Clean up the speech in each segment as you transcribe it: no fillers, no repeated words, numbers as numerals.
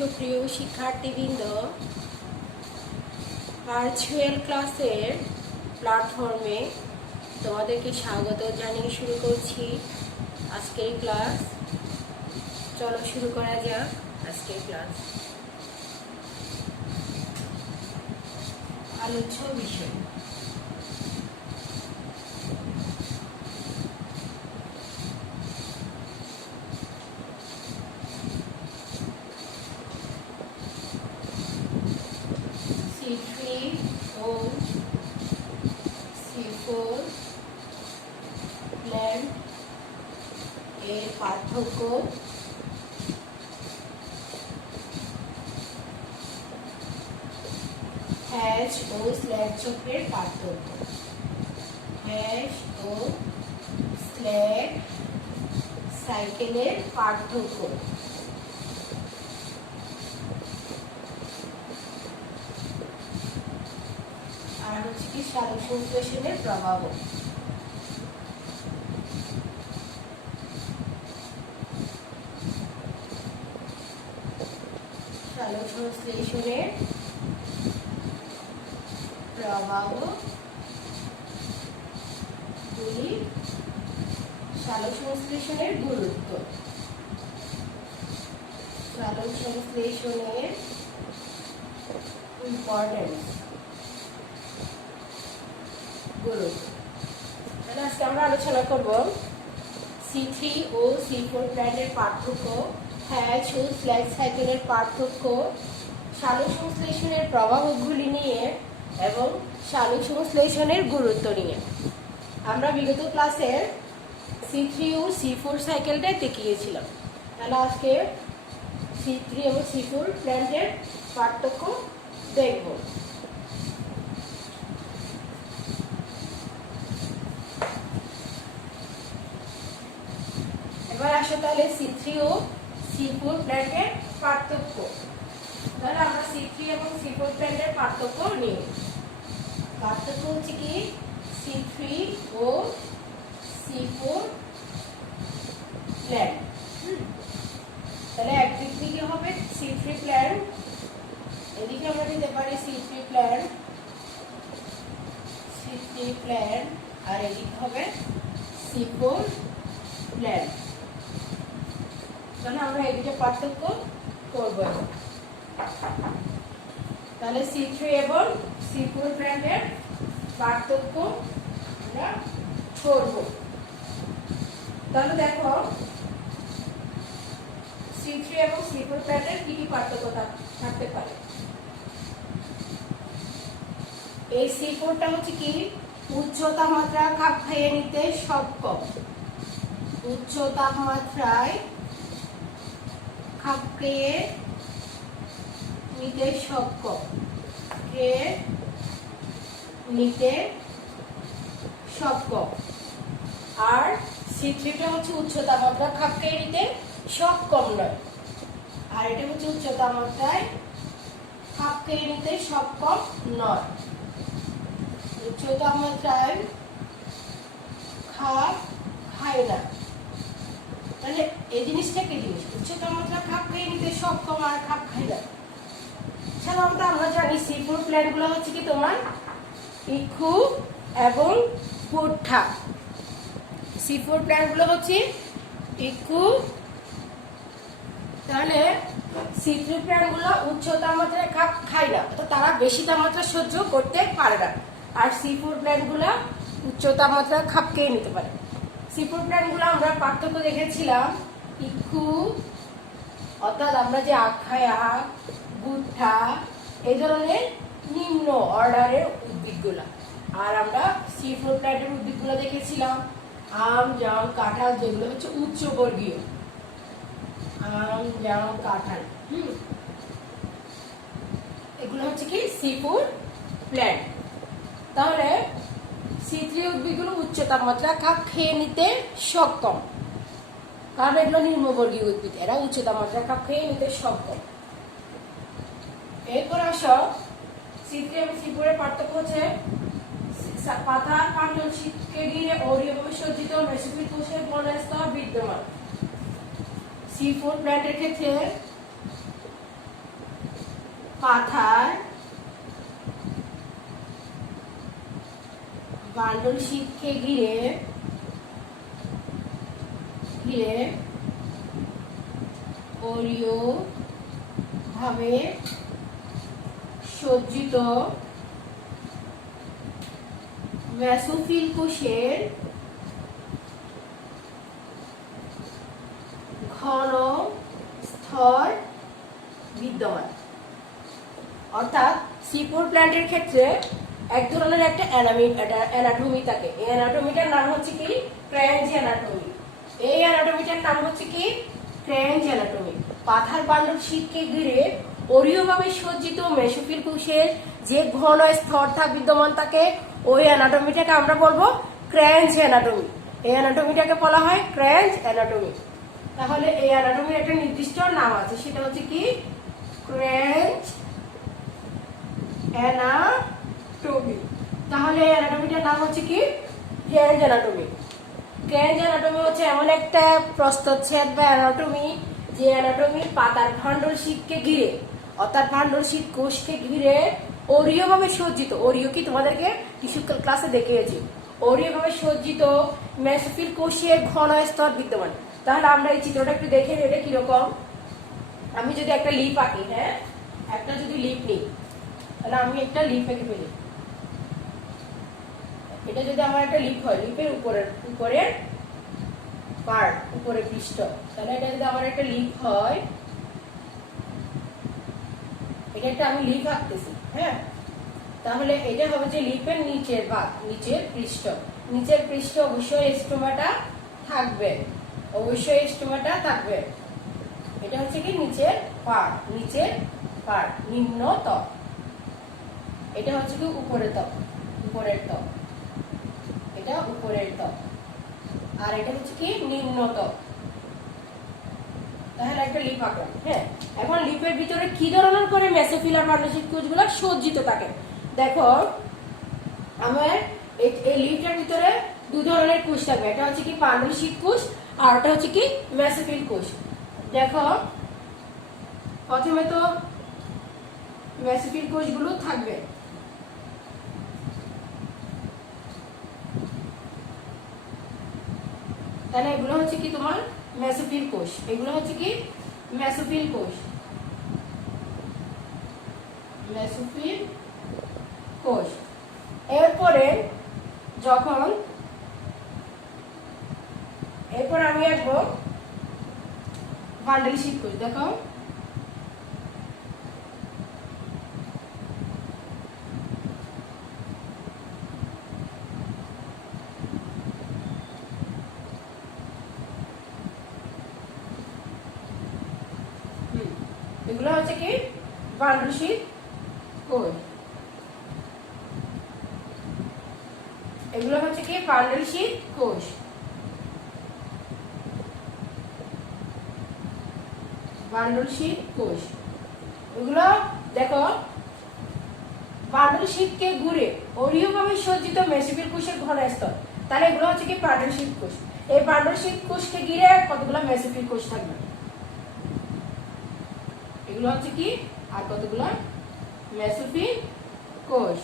সুপ্রিয় শিক্ষার্থীবৃন্দ, ভার্চুয়াল ক্লাসের প্ল্যাটফর্মে তোমাদেরকে স্বাগত জানিয়ে শুরু করছি আজকের ক্লাস। চলো শুরু করা যাক আজকের ক্লাস। আলোচ্য বিষয় C3 ও C4 প্ল্যান্ট এর পার্থক্য, হ্যাশ ও স্ল্যাগ চক্রের পার্থক্য, হ্যাশ ও স্ল্যাগ সাইকেলের পার্থক্য, আর হচ্ছে কি সালোক সংশ্লেষণের প্রভাব। সালোক সংশ্লেষণের প্রভাব গুলি, সালোক সংশ্লেষণের গুরুত্ব, সালোক সংশ্লেষণের ইম্পর্টেন্স, গুরুত্ব। তাহলে আজকে আমরা আলোচনা করব C3 ও C4 প্ল্যান্টের পার্থক্য, হ্যাশ ও স্ল্যাগ সাইকেলের পার্থক্য, সালোক সংশ্লেষণের প্রভাবগুলি নিয়ে এবং সালোক সংশ্লেষণের গুরুত্ব নিয়ে। আমরা বিগত ক্লাসে C3 ও C4 সাইকেলটাই দেখিয়েছিলাম। তাহলে আজকে C3 এবং C4 প্ল্যান্টের পার্থক্য দেখব। এবার আসো তাহলে C3 ও C4 প্ল্যান্টের পার্থক্য। তাহলে আমরা C3 এবং C4 প্ল্যান্টের পার্থক্য নিই। পার্থক্য হচ্ছে কি C3 ও C4 প্ল্যান্ট। তাহলে একদিক থেকে হবে C3 প্ল্যান্ট, এদিকে আমরা দিতে পারি C3 প্ল্যান্ট, C3 প্ল্যান্ট, আর এদিকে হবে C4 প্ল্যান্ট। তাহলে আমরা এদিকে পার্থক্য করব। তাহলে C3 এবং C4 প্ল্যান্টের পার্থক্য আমরা করব। তাহলে দেখো C3 এবং C4 প্ল্যান্টের কি কি পার্থক্য থাকতে পারে। এই C4টা হচ্ছে কি উচ্চ তাপমাত্রা খাপ খাইয়ে নিতে সক্ষম, উচ্চ তাপমাত্রায় খাপ খাইয়ে নিতে সক্ষম, নিতে সক্ষম। আর C3টা হচ্ছে উচ্চ তাপমাত্রা খাপ খাইয়ে নিতে সক্ষম নয়, আর এটা হচ্ছে উচ্চ তাপমাত্রায় খাপ খাইয়ে নিতে সক্ষম নয়। উচ্চ তাপমাত্রায় খাপ খায় না, মানে এই জিনিসটা কি জিনিস, উচ্চ তাপমাত্রা খাপ খাইয়ে নিতে সক্ষম আর খাপ খায় না। সাধারণত আমরা জানি C4 প্ল্যান্ট গুলো হচ্ছে কি তোমার ইক্ষু এবং পুট্ঠা। C4 প্ল্যান্ট গুলো হচ্ছে ইক্ষু। তাহলে C3 প্ল্যান্ট গুলো উচ্চ তাপমাত্রায় খাপ খায় না, তো তারা বেশি তাপমাত্রা সহ্য করতে পারে না। আর C4 প্ল্যান্ট গুলা উচ্চ তাপমাত্রা খাপ খেয়ে নিতে পারে। C4 প্ল্যান্ট গুলো আমরা পার্থক্য দেখেছিলাম ইক্ষু, অর্থাৎ আমরা যে আখ খাই, আখ, ভুট্টা, এই ধরনের নিম্ন অর্ডারের উদ্ভিদগুলা। আর আমরা C4 প্ল্যান্টের উদ্ভিদগুলো দেখেছিলাম আম, জাম, কাঁঠাল, যেগুলো হচ্ছে উচ্চ বর্গীয়। আম, জাম, কাঁঠাল, এগুলো হচ্ছে কি C4 প্ল্যান্ট। তাহলে C3 উদ্ভিদগুলো উচ্চ তাপমাত্রা খাপ খেয়ে নিতে সক্ষম, কারণ এগুলো নিম্নবর্গীয় উদ্ভিদ, এরা উচ্চ তাপমাত্রা খাপ খেয়ে নিতে সক্ষম। এরপর আসো C3 এবং C4 এর পার্থক্য হচ্ছে পাতার কাণ্ডল শীতকে ঘিরে অরীয়ভাবে সজ্জিত মেসোফিল কোষের বর্ণালী স্তর বিদ্যমান। C4 প্ল্যান্টের ক্ষেত্রে পাথার বান্ডল শীটকে ঘিরে অরীয় ভাবে সজ্জিত মেসোফিল কোষের ঘন স্তর বিদ্যমান। অর্থাৎ সি4 প্ল্যান্টের ক্ষেত্রে এক ধরনের একটা অ্যানাটমি থাকে। এই অ্যানাটমিটার নাম হচ্ছে কি ক্র্যাঞ্জ অ্যানাটমি। এই অ্যানাটমিটার নাম হচ্ছে কি ক্র্যাঞ্জ অ্যানাটমি। পাথার বান্ডল শীটকে ঘিরে অরীয়ভাবে সজ্জিত মেসোফিল কোষের যে ঘন স্তরটা বিদ্যমান থাকে ওই অ্যানাটমিটাকে আমরা বলবো ক্র্যাঞ্জ অ্যানাটমি। এই অ্যানাটমিটাকে বলা হয় ক্র্যাঞ্জ অ্যানাটমি। তাহলে এই অ্যানাটমির একটা নির্দিষ্ট নাম আছে, সেটা হচ্ছে কি ক্র্যাঞ্জ অ্যানাটমি। তাহলে অ্যানাটমিটার নাম হচ্ছে কি ক্র্যাঞ্জ অ্যানাটমি। ক্র্যাঞ্জ অ্যানাটমি হচ্ছে এমন একটা প্রস্থচ্ছেদ বা অ্যানাটমি যে অ্যানাটমি পাতার ভান্ডল শীটকে ঘিরে, অর্থাৎ ভান্ডল শীট কোষকে ঘিরে অরীয়ভাবে সজ্জিত। অরীয় কি তোমাদেরকে টিস্যু ক্লাসে দেখিয়েছি। অরীয়ভাবে সজ্জিত মেসোফিল কোষের ঘন স্তর বিদ্যমান। তাহলে আমরা এই চিত্রটা একটু দেখে নেব কিরকম। আমি যদি একটা লিপ আঁকি, হ্যাঁ একটা যদি লিপ নিই, তাহলে আমি একটা লিপ এঁকে ফেলি। এটা যদি আমার একটা লিপ হয়, লিপের উপরের পার্ট, উপরে পৃষ্ঠ, তাহলে এটা যদি আমার একটা লিপ হয়, এটা একটা আমি লিপ আঁকতেছি, হ্যাঁ তাহলে এটা হবে যে লিপের নিচের ভাগ, নিচের পৃষ্ঠ। নিচের পৃষ্ঠ অবশ্যই স্টোমাটা থাকবে, অবশ্যই স্টোমাটা থাকবে। এটা হচ্ছে কি নিচের পার্ট, নিচের পার্ট, নিম্ন ত্বক। এটা হচ্ছে কি উপরের ত্বক, উপরের ত্বক, এটা উপরের ত্বক, আর এটা হচ্ছে কি নিম্ন ত্বক। তাহলে একটা লিপ আঁকলাম, হ্যাঁ। এখন লিপের ভিতরে কি ধরনের করে মেসোফিল আর বান্ডল শীট কোষগুলো সজ্জিত থাকে। দেখো আমার এই লিপটার ভিতরে দু ধরনের কোষ থাকবে, এটা হচ্ছে কি বান্ডল শীট কোষ আর এটা হচ্ছে কি মেসোফিল কোষ। দেখো প্রথমে তো মেসোফিল কোষগুলো থাকবে, তাহলে এগুলো হচ্ছে কি তোমার মেসোফিল কোষ, এগুলো হচ্ছে কি মেসোফিল কোষ, মেসোফিল কোষ। এরপরে যখন এরপর আমি আসবো বান্ডল শীট কোষ। দেখো এগুলো হচ্ছে কি বান্ডল শীট কোষ, এগুলো হচ্ছে কি বান্ডল শীট কোষ। বান্ডল শীট কোষ এগুলো দেখো বান্ডল শীটকে ঘুরে অরীয়ভাবে সজ্জিত মেসোফিল কোষের ঘন স্তর, তাহলে এগুলো হচ্ছে কি বান্ডল শীট কোষ। এই বান্ডল শীট কোষকে ঘিরে কতগুলো মেসোফিল কোষ থাকবে, এগুলো হচ্ছে কি আর কতগুলো মেসোফিল কোষ।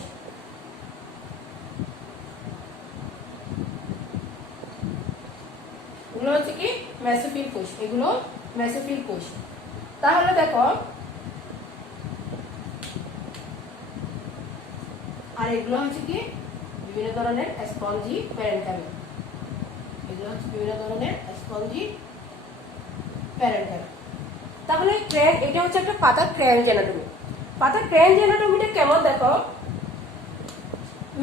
এগুলো হচ্ছে কি মেসোফিল কোষ, এগুলো মেসোফিল কোষ। তাহলে দেখো আর এগুলো হচ্ছে কি বিভিন্ন ধরনের স্পঞ্জি প্যারেনকাইমা, এগুলো হচ্ছে বিভিন্ন ধরনের স্পঞ্জি প্যারেনকাইমা। তাহলে এটা হচ্ছে একটা পাতার ক্র্যাঞ্জ অ্যানাটমি। পাতার ক্র্যাঞ্জ অ্যানাটমিটা কেমন দেখো,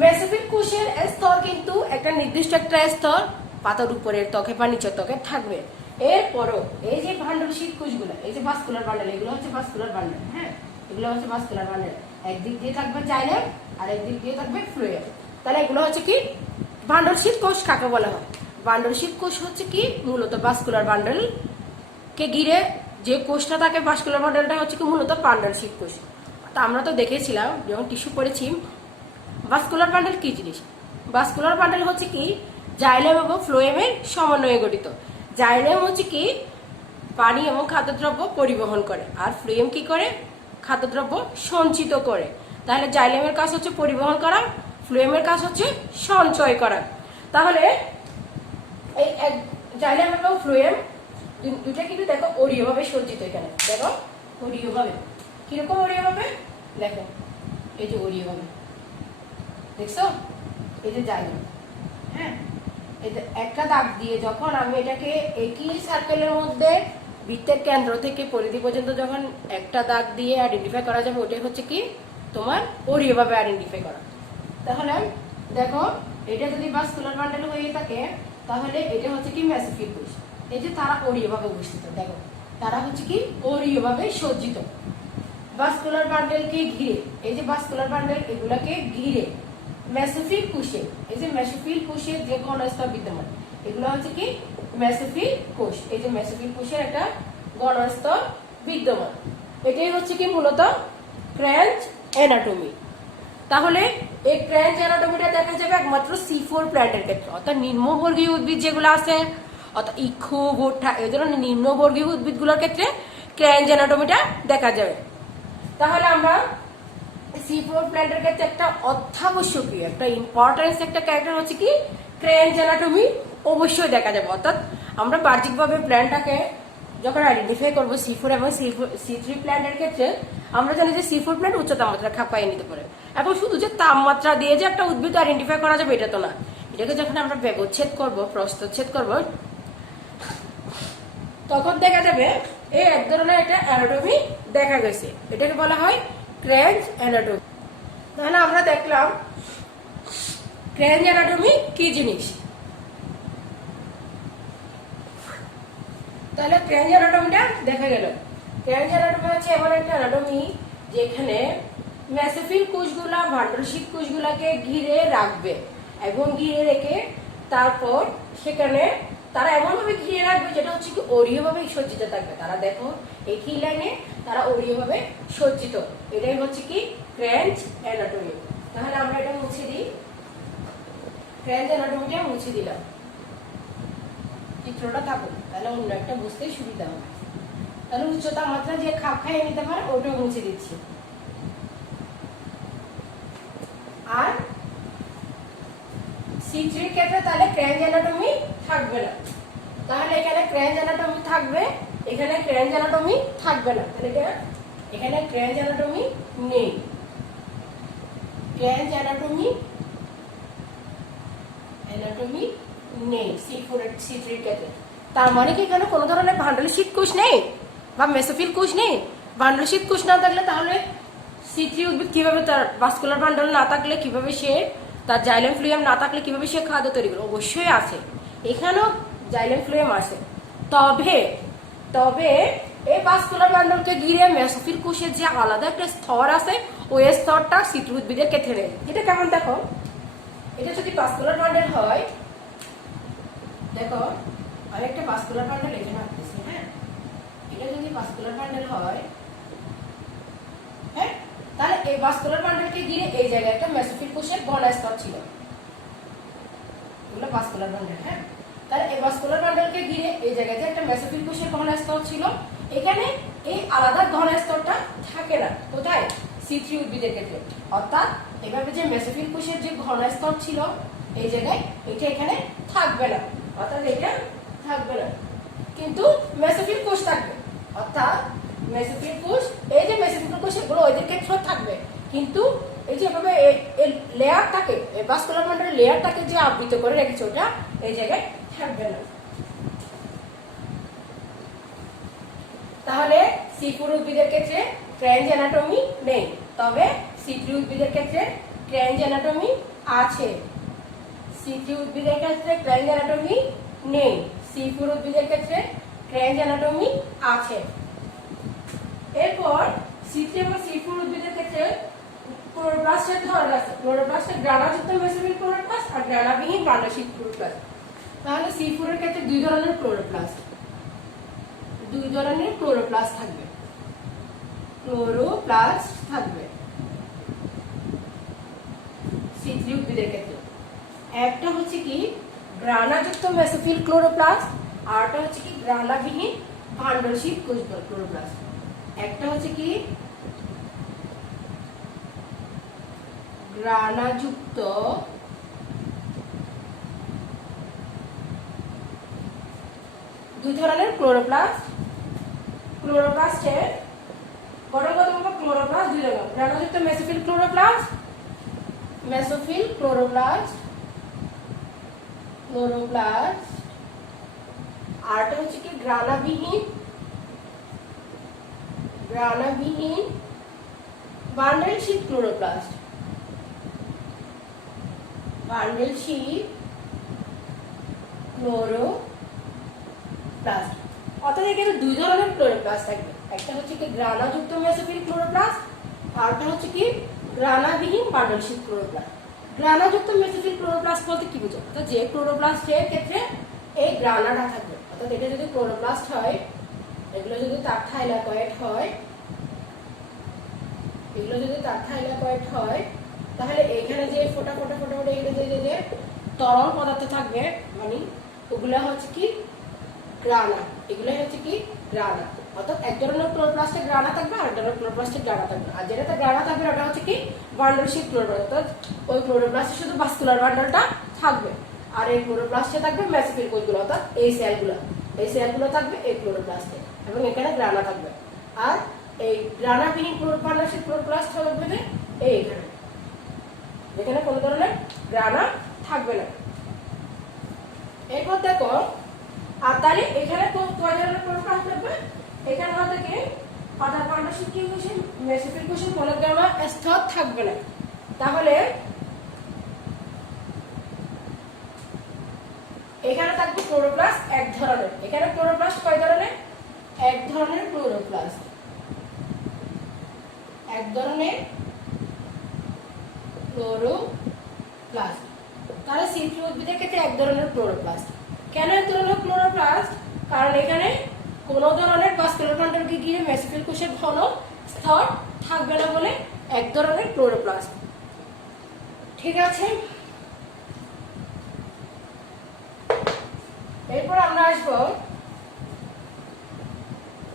মেসোফিল কোষের স্তর কিন্তু একটা নির্দিষ্ট একটা স্তর পাতার উপরের ত্বকে বা নিচের ত্বকে থাকবে। এরপরও এই যে বান্ডল শীট কোষগুলো, এই যে ভাস্কুলার বান্ডল, এগুলো হচ্ছে ভাস্কুলার বান্ডল, হ্যাঁ এগুলো হচ্ছে ভাস্কুলার বান্ডল। একদিক দিয়ে থাকবে জাইলেম আর একদিক দিয়ে থাকবে ফ্লুয়েম। তাহলে এগুলো হচ্ছে কি বান্ডল শীট কোষ কাকে বলা হয়? বান্ডল শীট কোষ হচ্ছে কি মূলত ভাস্কুলার বান্ডল কে ঘিরে যে কোষটা থাকে, ভাস্কুলার বান্ডলটা হচ্ছে কি মূলত বান্ডল শীট কোষ। তা আমরা তো দেখেছিলাম যখন টিস্যু পড়েছি ভাস্কুলার বান্ডল কি জিনিস। ভাস্কুলার বান্ডল হচ্ছে কি জাইলেম এবং ফ্লোয়েমের সমন্বয়ে গঠিত। জাইলেম হচ্ছে কি পানি এবং খাদ্যদ্রব্য পরিবহন করে, আর ফ্লোয়েম কি করে খাদ্যদ্রব্য সঞ্চিত করে। তাহলে জাইলেমের কাজ হচ্ছে পরিবহন করা, ফ্লুয়েমের কাজ হচ্ছে সঞ্চয় করা। তাহলে এই জাইলেম এবং ফ্লুয়েম দুটা কিন্তু দেখো অরীয়ভাবে সজ্জিত। এখানে দেখো অরীয়ভাবে, কিরকম অরীয়ভাবে দেখো, এই যে অরীয়ভাবে দেখছো, এই যে জাইলেম, হ্যাঁ, এই যে একটা দাগ দিয়ে যখন আমি এটাকে একই সার্কেলের মধ্যে বৃত্তের কেন্দ্র থেকে পরিধি পর্যন্ত যখন একটা দাগ দিয়ে আইডেন্টিফাই করা যাবে, ওটাই হচ্ছে কি তোমার অরীয়ভাবে আইডেন্টিফাই করা। তাহলে দেখো এটা যদি ভাস্কুলার বান্ডেল হয়ে থাকে তাহলে এটা হচ্ছে কি মেসোফিল কোষ। এই যে তারা অরীয়ভাবে অবস্থিত, দেখো তারা হচ্ছে কি অরীয়ভাবে সজ্জিত। ভাস্কুলার বান্ডেলকে ঘিরে, এই যে ভাস্কুলার বান্ডেল এগুলাকে ঘিরে মেসোফিল কোষে, এই যে মেসোফিল কোষের যে ঘনস্তর বিদ্যমান, এগুলো হচ্ছে কি মেসোফিল কোষ। এই যে মেসোফিল কোষের একটা ঘনস্তর বিদ্যমান, এটাই হচ্ছে কি মূলত ক্র্যাঞ্চ অ্যানাটমি। তাহলে এই ক্র্যাঞ্চ অ্যানাটমিটা দেখা যাবে একমাত্র C4 প্ল্যান্টের ক্ষেত্রে, অর্থাৎ নিম্নবর্গীয় উদ্ভিদ যেগুলো আছে, অর্থাৎ ইক্ষু, ভুট্টা, এই ধরনের নিম্নবর্গীয় উদ্ভিদগুলোর ক্ষেত্রে ক্র্যাঞ্চ অ্যানাটমিটা দেখা যাবে। তাহলে আমরা C4 প্ল্যান্টের ক্ষেত্রে একটা অত্যাবশ্যকীয়, একটা ইম্পর্টেন্স, একটা ক্যারেক্টার হচ্ছে কি ক্র্যাঞ্চ অ্যানাটমি অবশ্যই দেখা যাবে। অর্থাৎ আমরা বাহ্যিকভাবে প্ল্যান্টটাকে যখন আইডেন্টিফাই করবো C4 এবং C3 প্ল্যান্টের ক্ষেত্রে, আমরা জানি যে C4 প্ল্যান্ট উচ্চ তাপমাত্রা খাপ খাইয়ে নিতে পারে। এখন শুধু যে তাপমাত্রা দিয়ে যে একটা উদ্ভিদ আইডেন্টিফাই করা যাবে এটা তো না, এটাকে যখন আমরা ব্যবচ্ছেদ করবো, প্রস্থচ্ছেদ করবো, তখন দেখা যাবে এই এক ধরনের একটা অ্যানাটমি দেখা গেছে, এটাকে বলা হয় ক্র্যাঞ্চ অ্যানাটমি। তাহলে আমরা দেখলাম ক্র্যাঞ্চ অ্যানাটমি কি জিনিস। তাহলে ক্র্যাঞ্চ অ্যানাটমিটা দেখা গেল। ক্র্যাঞ্চ অ্যানাটমি হচ্ছে এমন একটা অ্যানাটমি যেখানে মেসোফিল কোষগুলা ভান্ডারশীট কোষগুলাকে ঘিরে রাখবে এবং ঘিরে রেখে তারপর সেখানে তারা এমনভাবে ঘিরে রাখবে যেটা হচ্ছে কি অরীয়ভাবে সজ্জিত থাকবে। তারা দেখো একই লাইনে তারা অরীয়ভাবে সজ্জিত, এটাই হচ্ছে কি ক্র্যাঞ্চ অ্যানাটমি। তাহলে আমরা এটা মুছে দিই, ক্র্যাঞ্চ অ্যানাটমিটা মুছে দিলাম, চিত্রটা থাকুক, তাহলে অন্য একটা বুঝতে সুবিধা হবে। তাহলে উচ্চ তাপমাত্রা যে খাপ খাইয়ে নিতে পারে ওটাও মুছে দিচ্ছি। আর C3 ক্ষেত্রে তাহলে ক্র্যাঞ্চ অ্যানাটমি থাকবে না, তাহলে এখানে ক্র্যাঞ্চ অ্যানাটমি থাকবে, এখানে ক্র্যাঞ্চ অ্যানাটমি থাকবে না। তাহলে এখানে ক্র্যাঞ্চ অ্যানাটমি নেই, ক্র্যাঞ্চ অ্যানাটমি নেই C3 ক্ষেত্রে। তার মানে কি এখানে কোনো ধরনের ভান্ডারশীট কোষ নেই বা মেসোফিল কোষ নেই। ভান্ডারশীট কোষ না থাকলে তাহলে C3 উদ্ভিদ কিভাবে, তার ভাস্কুলার বান্ডল না থাকলে কিভাবে সে, তার জাইলেম ফ্লুয়েম না থাকলে কিভাবে সে খাদ্য তৈরি করবে? অবশ্যই আছে, এখানেও জাইলেম ফ্লুয়েম আছে। তবে এই ভাস্কুলার বান্ডলকে ঘিরে মেসোফিল কোষের যে আলাদা একটা স্তর আছে, ওই স্তরটা C3 উদ্ভিদের ক্ষেত্রে নেই। এটা কেমন দেখো, এটা যদি ভাস্কুলার বান্ডল হয়, দেখো আরেকটা ভাস্কুলার বান্ডল এখানে আসতেছে, হ্যাঁ, এটা যদি ভাস্কুলার বান্ডল হয়, হ্যাঁ, তাহলে এই ভাস্কুলার বান্ডলকে ঘিরে এই জায়গায় একটা মেসোফিল কোষের ঘন স্তর ছিল, এগুলো ভাস্কুলার বান্ডল, হ্যাঁ। তাহলে এই ভাস্কুলার বান্ডলকে ঘিরে এই জায়গায় যে একটা মেসোফিল কোষের ঘন স্তর ছিল, এখানে এই আলাদা ঘন স্তরটা থাকে না। কোথায়? C3 উদ্ভিদের ক্ষেত্রে। অর্থাৎ এভাবে যে মেসোফিল কোষের যে ঘন স্তর ছিল এই জায়গায়, এটা এখানে থাকবে না, অর্থাৎ এটা থাকবে না, কিন্তু মেসোফিল কোষ থাকবে। অর্থাৎ মেসোফিল কোষ, এই যে মেসোফিল কোষ এগুলো ওইদের ক্ষেত্রে থাকবে, কিন্তু এই যে এভাবে লেয়ার থাকে, ভাস্কুলার বান্ডলের লেয়ারটাকে যে আবৃত করে রেখেছে ওটা এই জায়গায় থাকবে না। তাহলে C4 উদ্ভিদের ক্ষেত্রে ক্র্যাঞ্চ অ্যানাটমি নেই, তবে C3 উদ্ভিদের ক্ষেত্রে ক্র্যাঞ্চ অ্যানাটমি আছে। C3 উদ্ভিদের ক্ষেত্রে ক্র্যাঞ্চ অ্যানাটমি নেই, C4 উদ্ভিদের ক্ষেত্রে ক্র্যাঞ্চ অ্যানাটমি আছে। এরপর C3 এবং C4 উদ্ভিদের ক্ষেত্রে ক্লোরোপ্লাস্টের ধরন আছে। ক্লোরোপ্লাস্টের গ্রানাযুক্ত মেসোফিল ক্লোরোপ্লাস্ট আর গ্রানাবিহীন ভান্ডারশীট ক্লোরোপ্লাস্ট। তাহলে C4 এর ক্ষেত্রে দুই ধরনের ক্লোরোপ্লাস্ট থাকবে, C3 উদ্ভিদের ক্ষেত্রে। একটা হচ্ছে কি গ্রানাযুক্ত মেসোফিল ক্লোরোপ্লাস্ট, আর একটা হচ্ছে কি গ্রানাবিহীন ভান্ডারশীট ক্লোরোপ্লাস্ট। একটা হচ্ছে কি গ্রানাযুক্ত দুই ধরনের ক্লোরোপ্লাস্ট। ক্লোরোপ্লাস্টের ক্লোরোপ্লাস্ট দুই রকম, গ্রানাযুক্ত মেসোফিল ক্লোরোপ্লাস্ট, আরটা হচ্ছে কি গ্রানাবিহীন বান্ডেল শীট ক্লোরোপ্লাস্ট। অর্থাৎ এখানে দুই ধরনের ক্লোরোপ্লাস্ট থাকবে, একটা হচ্ছে কি গ্রানাযুক্ত মেসোফিল ক্লোরোপ্লাস্ট, আরটা হচ্ছে কি গ্রানাবিহীন বান্ডেল শীট ক্লোরোপ্লাস্ট। গ্রানাযুক্ত মেসোফিল ক্লোরোপ্লাস্ট বলতে কি বোঝো? অর্থাৎ যে ক্লোরোপ্লাস্টের ক্ষেত্রে এই গ্রানাটা থাকবে, অর্থাৎ এটা যদি ক্লোরোপ্লাস্ট হয়, এগুলো যদি তার থাইলাকয়েড হয়, তাহলে এখানে যে ফোটা ফোটা যে তরল পদার্থ থাকবে, মানে ওগুলা হচ্ছে কি গ্রানা, এগুলাই হচ্ছে কি গ্রানা। অর্থাৎ এক ধরনের ক্লোরোপ্লাস্টে গ্রানা থাকবে, আর এক ধরনের ক্লোরোপ্লাস্টে গ্রানা থাকবে, আর যেটাতে গ্রানা থাকবে ওটা হচ্ছে কি বান্ডেল শীট ক্লোরোপ্লাস্ট। অর্থাৎ ওই ক্লোরোপ্লাস্টে শুধু ভাস্কুলার বান্ডেলটা থাকবে, আর এই ক্লোরোপ্লাস্টে থাকবে মেসোফিল কোষগুলো, অর্থাৎ এই সেলগুলো থাকবে এই ক্লোরোপ্লাস্টে, এবং এখানে গ্রানা থাকবে। আর এই গ্রানাবিহীন বান্ডেল শীট ক্লোরোপ্লাস্ট থাকবে এইখানে, যেখানে কোনো ধরনের গ্রানা থাকবে না। এরপর দেখো, আর তাহলে এখানে কয় ধরনের ক্লোরোপ্লাস্ট থাকবে? এখানে থেকে পার্টনারশিপ কি হচ্ছে মেসোফিল কোষের কোনো ধরনের স্তর থাকবে না। তাহলে এখানে থাকবে ক্লোরোপ্লাস্ট এক ধরনের। এখানে ক্লোরোপ্লাস্ট কয় ধরনের? এক ধরনের ক্লোরোপ্লাস্ট, তাহলে সিল্কি উদ্ভিদের ক্ষেত্রে এক ধরনের ক্লোরোপ্লাস্ট। কেন এক ধরনের ক্লোরোপ্লাস্ট? কারণ এখানে কোনো ধরনের ভাস্কুলার বান্ডেলকে ঘিরে মেসোফিল কোষের ঘন স্তর থাকবে না বলে এক ধরনের ক্লোরোপ্লাস্ট। ঠিক আছে, এরপর আমরা আসবো,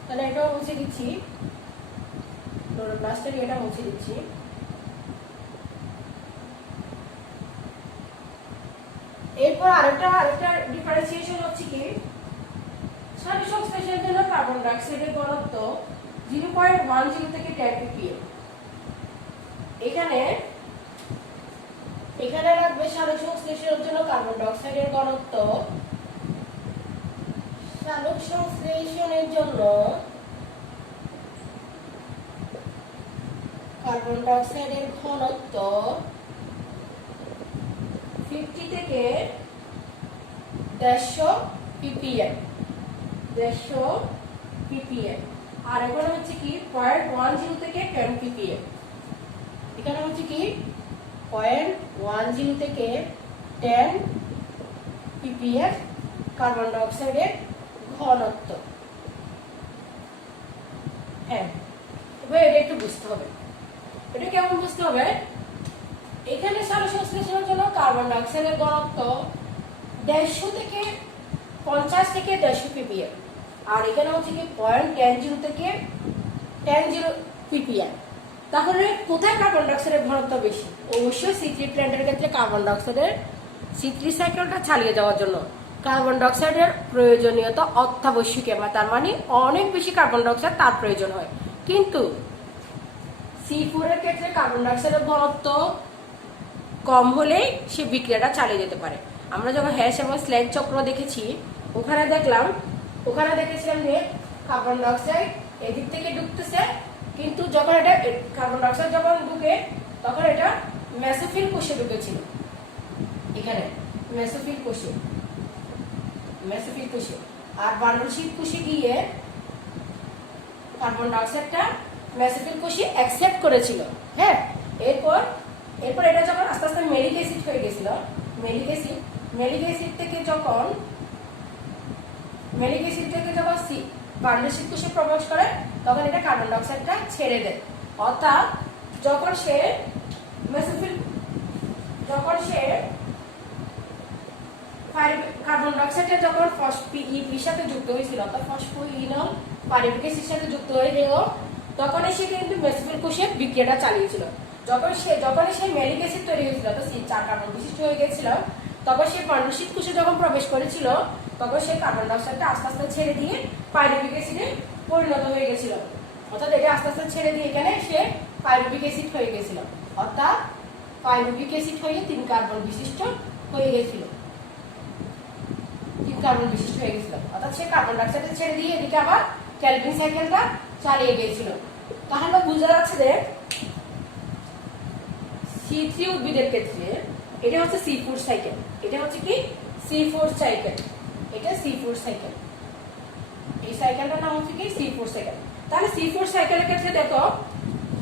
তাহলে এটাও মুছে দিচ্ছি, ক্লোরোপ্লাস্টের এটা মুছে দিচ্ছি। এরপর আরেকটা ডিফারেন্সিয়েশন হচ্ছে কি, সংশ্লেষণের জন্য কার্বন ডাই অক্সাইডের ঘনত্ব 0.10 থেকে 10 ppm। এখানে রাখবে সালোক সংশ্লেষণের জন্য কার্বন ডাই অক্সাইডের ঘনত্ব, সালোক সংশ্লেষণের জন্য কার্বন ডাই অক্সাইডের ঘনত্ব 50 থেকে 150 ppm। আর এখানে হচ্ছে কি 0.10 থেকে 10 ppm। এখানে হচ্ছে কি 0.10 থেকে 10 ppm কার্বন ডাই অক্সাইডের ঘনত্ব। হ্যাঁ, এবার এটা একটু বুঝতে হবে। এটা কেমন বুঝতে হবে? এখানে সালোক সংশ্লেষণের জন্য কার্বন ডাই অক্সাইডের ঘনত্ব 150 থেকে 50 থেকে 150 ppm, আর এখানে হচ্ছে কি 0.10 থেকে 10 ppm। তাহলে কোথায় কার্বন ডাই অক্সাইডের ঘনত্ব বেশি? অবশ্যই C3 প্ল্যান্টের ক্ষেত্রে কার্বন ডাই অক্সাইডের C3 সাইকেলটা চালিয়ে যাওয়ার জন্য কার্বন ডাই অক্সাইডের প্রয়োজনীয়তা অত্যাবশ্যকীয়, তার মানে অনেক বেশি কার্বন ডাই অক্সাইড তার প্রয়োজন হয়। কিন্তু C4 এর ক্ষেত্রে কার্বন ডাই অক্সাইডের ঘনত্ব কম হলেই সে বিক্রিয়াটা চালিয়ে যেতে পারে। আমরা যখন হ্যাশ এবং স্ল্যাগ চক্র দেখেছি, ওখানে দেখেছিলাম যে কার্বন ডাই অক্সাইড এদিক থেকে ঢুকতেছে, কিন্তু যখন এটা কার্বন ডাই অক্সাইড যখন ঢুকে তখন এটা মেসোফিল কোষে ঢুকেছিল। এখানে মেসোফিল কোষে, আর বান্ডেল শীট কোষে গিয়ে কার্বন ডাই অক্সাইডটা মেসোফিল কোষে অ্যাকসেপ্ট করেছিল। হ্যাঁ, এরপর এটা যখন আস্তে আস্তে মেলিক অ্যাসিড হয়ে গেছিল, মেলিক অ্যাসিড থেকে যখন বান্ডেল শীট কোষে প্রবেশ করে তখন এটা কার্বন ডাই অক্সাইডটা ছেড়ে দেয়। অর্থাৎ যখন সে কার্বন ডাই অক্সাইডটা যখন ফসফির সাথে যুক্ত হয়েছিল, অর্থাৎ ফসফোইনল পাইরুভিক অ্যাসিডের সাথে যুক্ত হয়ে গেল, তখন সে কিন্তু মেসোফিল কোষে বিক্রিয়াটা চালিয়েছিল। যখনই সেই ম্যালিক অ্যাসিড তৈরি হয়েছিল, তো 4 কার্বন বিশিষ্ট হয়ে গেছিল, তখন সেই পাণ্ডুশীত কোষে যখন প্রবেশ করেছিল, তখন সেই কার্বন ডাইঅক্সাইডটা আস্তে আস্তে ছেড়ে দিয়ে পাইরুভিক অ্যাসিডে পরিণত হয়ে গেছিল। অর্থাৎ এটা আস্তে আস্তে ছেড়ে দিয়ে এখানে সে পাইরুভিক অ্যাসিড হয়ে গেছিল, অর্থাৎ পাইরুভিক অ্যাসিড হয়ে 3 কার্বন বিশিষ্ট হয়ে গেছিল, 3 কার্বন বিশিষ্ট হয়ে গেছিল। অর্থাৎ সে কার্বন ডাইঅক্সাইড ছেড়ে দিয়ে এদিকে আবার ক্যালভিন সাইকেলটা চালিয়ে গিয়েছিল। তাহলে বোঝা যাচ্ছে যে C3 উদ্ভিদের ক্ষেত্রে এটা হচ্ছে C4 সাইকেল, এটা হচ্ছে কি C4 সাইকেল, এটা C4 সাইকেল, এই সাইকেলটার নাম হচ্ছে কি C4 সাইকেল। তাহলে C4 সাইকেলের ক্ষেত্রে দেখো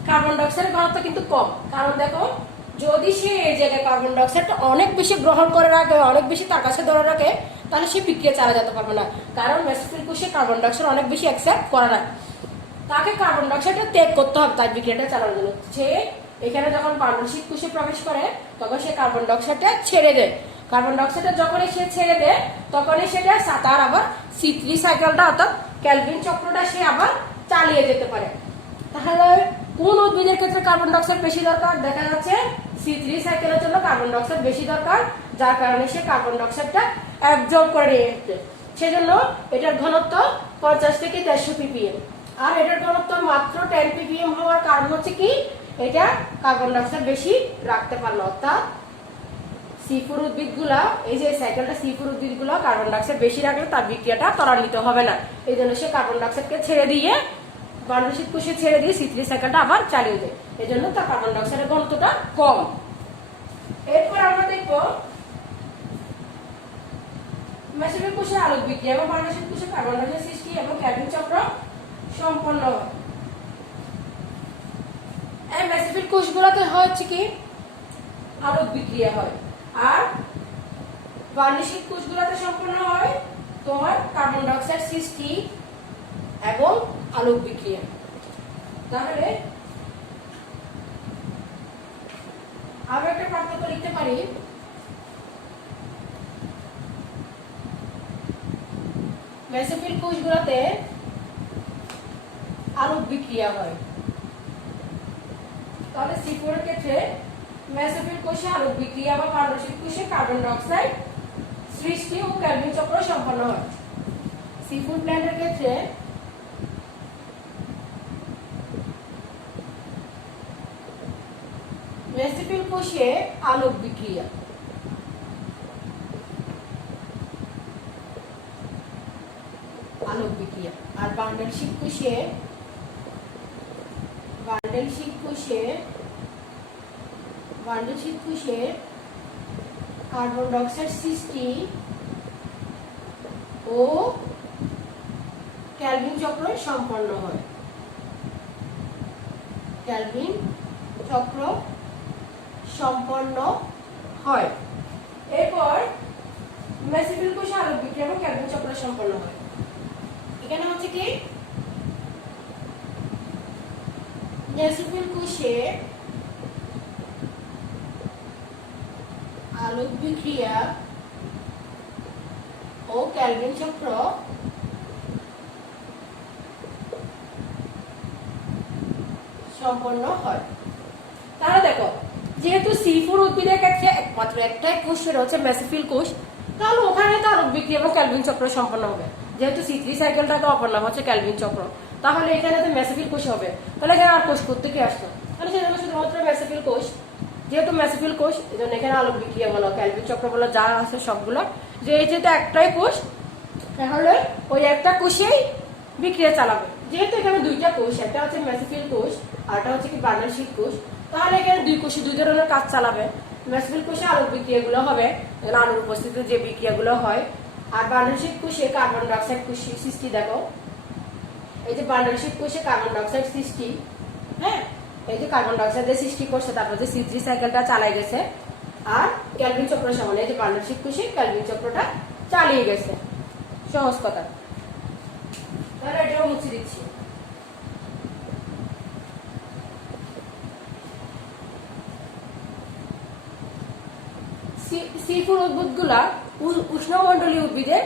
কার্বন ডাইঅক্সাইডের ঘনত্ব কিন্তু কম, কারণ দেখো যদি সে এই জায়গায় কার্বন ডাইঅক্সাইডটা অনেক বেশি গ্রহণ করে রাখে, অনেক বেশি তার কাছে ধরে রাখে, তাহলে সে বিক্রিয়া চালা যেতে পারবে না, কারণ মেসোফিল কোষে কার্বন ডাইঅক্সাইড অনেক বেশি অ্যাকসেপ্ট করে না, তাকে কার্বন ডাইঅক্সাইডটা ত্যাগ করতে হবে তার বিক্রিয়াটা চালানোর জন্য। সে এখানে যখন পাণ্ডুশীত কোষে প্রবেশ করে তখন সে কার্বন ডাইঅক্সাইডটা ছেড়ে দেয়, কার্বন ডাইঅক্সাইডটা যখনই সে ছেড়ে দেয় তখনই সেটা তার আবার C3 সাইকেলটা অর্থাৎ ক্যালভিন চক্রটা সে আবার চালিয়ে যেতে পারে। তাহলে কোন উদ্ভিদের ক্ষেত্রে কার্বন ডাইঅক্সাইড বেশি দরকার? দেখা যাচ্ছে C3 সাইকেলের জন্য কার্বন ডাইঅক্সাইড বেশি দরকার, যার কারণে সে কার্বন ডাইঅক্সাইডটা অ্যাবজর্ব করে নিয়ে আসছে। সেজন্য এটার ঘনত্ব 50 থেকে 150 ppm, আর এটার ঘনত্ব মাত্র 10 ppm হওয়ার কারণ হচ্ছে কি এটা কার্বন ডাইঅক্সাইড বেশি রাখতে পারলো, অর্থাৎ C4 উদ্ভিদগুলা, এই যে সাইকেলটা C4 উদ্ভিদগুলো কার্বন ডাইঅক্সাইড বেশি রাখলে তার বিক্রিয়াটা ত্বরান্বিত হবে না, এই জন্য সে কার্বন ডাইঅক্সাইডকে ছেড়ে দিয়ে পাণ্ডুশীত কোষে ছেড়ে দিয়ে C3 সাইকেলটা আবার চালিয়ে দেয়, এই জন্য তার কার্বন ডাইঅক্সাইডের ঘনত্বটা কম। এরপর আমরা দেখব মেসোফিল কোষে আলোক বিক্রিয়া এবং পাণ্ডুশীত কোষে কার্বন ডাইঅক্সাইড সৃষ্টি এবং ক্যালভিন চক্র সম্পন্ন হয়। এই মেসোফিল কোষগুলোতে হচ্ছে কি আলোক বিক্রিয়া হয়, আর পাণ্ডুশীত কোষগুলোতে সম্পন্ন হয় তোমার কার্বন ডাইঅক্সাইড সৃষ্টি এবং আলোক বিক্রিয়া। তাহলে আমরা একটা পার্থক্য লিখতে পারি, মেসোফিল কোষগুলোতে আলোক বিক্রিয়া হয়, তাহলে C4 এর ক্ষেত্রে মেসোফিল কোষে আলোক বিক্রিয়া বা পাণ্ডুশীত কোষে কার্বন ডাইঅক্সাইড সৃষ্টি ও ক্যালভিন চক্র সম্পন্ন হয়। C4 প্ল্যান্টের ক্ষেত্রে মেসোফিল কোষে আলোক বিক্রিয়া, আর বান্ডেলশীট কোষে কার্বন ডাইঅক্সাইড সৃষ্টি ও ক্যালভিন চক্র সম্পন্ন হয়, ক্যালভিন চক্র সম্পন্ন হয়। এরপর মেসোফিল কোষে আলোক বিক্রিয়া এবং ক্যালভিন চক্র সম্পন্ন হয়। এখানে হচ্ছে কি মেসোফিল কোষে আলোক বিক্রিয়া ও ক্যালভিন চক্র সম্পন্ন হয়। তাহলে দেখো যেহেতু C4 উদ্ভিদের ক্ষেত্রে একমাত্র একটাই কোষ রয়েছে মেসোফিল কোষ, তাহলে ওখানে তো আলোক বিক্রিয়া এবং ক্যালভিন চক্র সম্পন্ন হবে। যেহেতু C3 সাইকেলটাকে অপর নাম হচ্ছে ক্যালভিন চক্র, তাহলে এখানে তো মেসোফিল কোষ হবে, তাহলে এখানে আর কোষ করতে কি আসতো? তাহলে সেজন্য শুধুমাত্র মেসোফিল কোষ, যেহেতু মেসোফিল কোষ এই জন্য এখানে আলোক বিক্রিয়া বলো ক্যালভিন চক্র বলো যা আছে সবগুলো, যেহেতু একটাই কোষ তাহলে ওই একটা কোষেই বিক্রিয়া চালাবে। যেহেতু এখানে দুইটা কোষ, একটা হচ্ছে মেসোফিল কোষ আর একটা হচ্ছে কি বান্ডেলশীট কোষ, তাহলে এখানে দুই কোষে দুই ধরনের কাজ চালাবে। মেসোফিল কোষে আলোক বিক্রিয়াগুলো হবে, আলোর উপস্থিতিতে যে বিক্রিয়াগুলো হয়, আর বান্ডেলশীট কোষে কার্বন ডাইঅক্সাইড সৃষ্টি। দেখো এই যে বান্ডেলশীট কোষে কার্বন ডাইঅক্সাইড সৃষ্টি, হ্যাঁ এই যে কার্বন ডাইঅক্সাইডের সৃষ্টি করছে, তারপর যে C3 সাইকেলটা চালাই গেছে, আর ক্যালভিন চক্র সামনে এই যে বান্ডেলশীট কোষে ক্যালভিন চক্রটা চালিয়ে গেছে। সহজ কথা, তাহলে এটাও মুছে দিচ্ছি। C4 উদ্ভিদগুলা উষ্ণমণ্ডলীয় উদ্ভিদের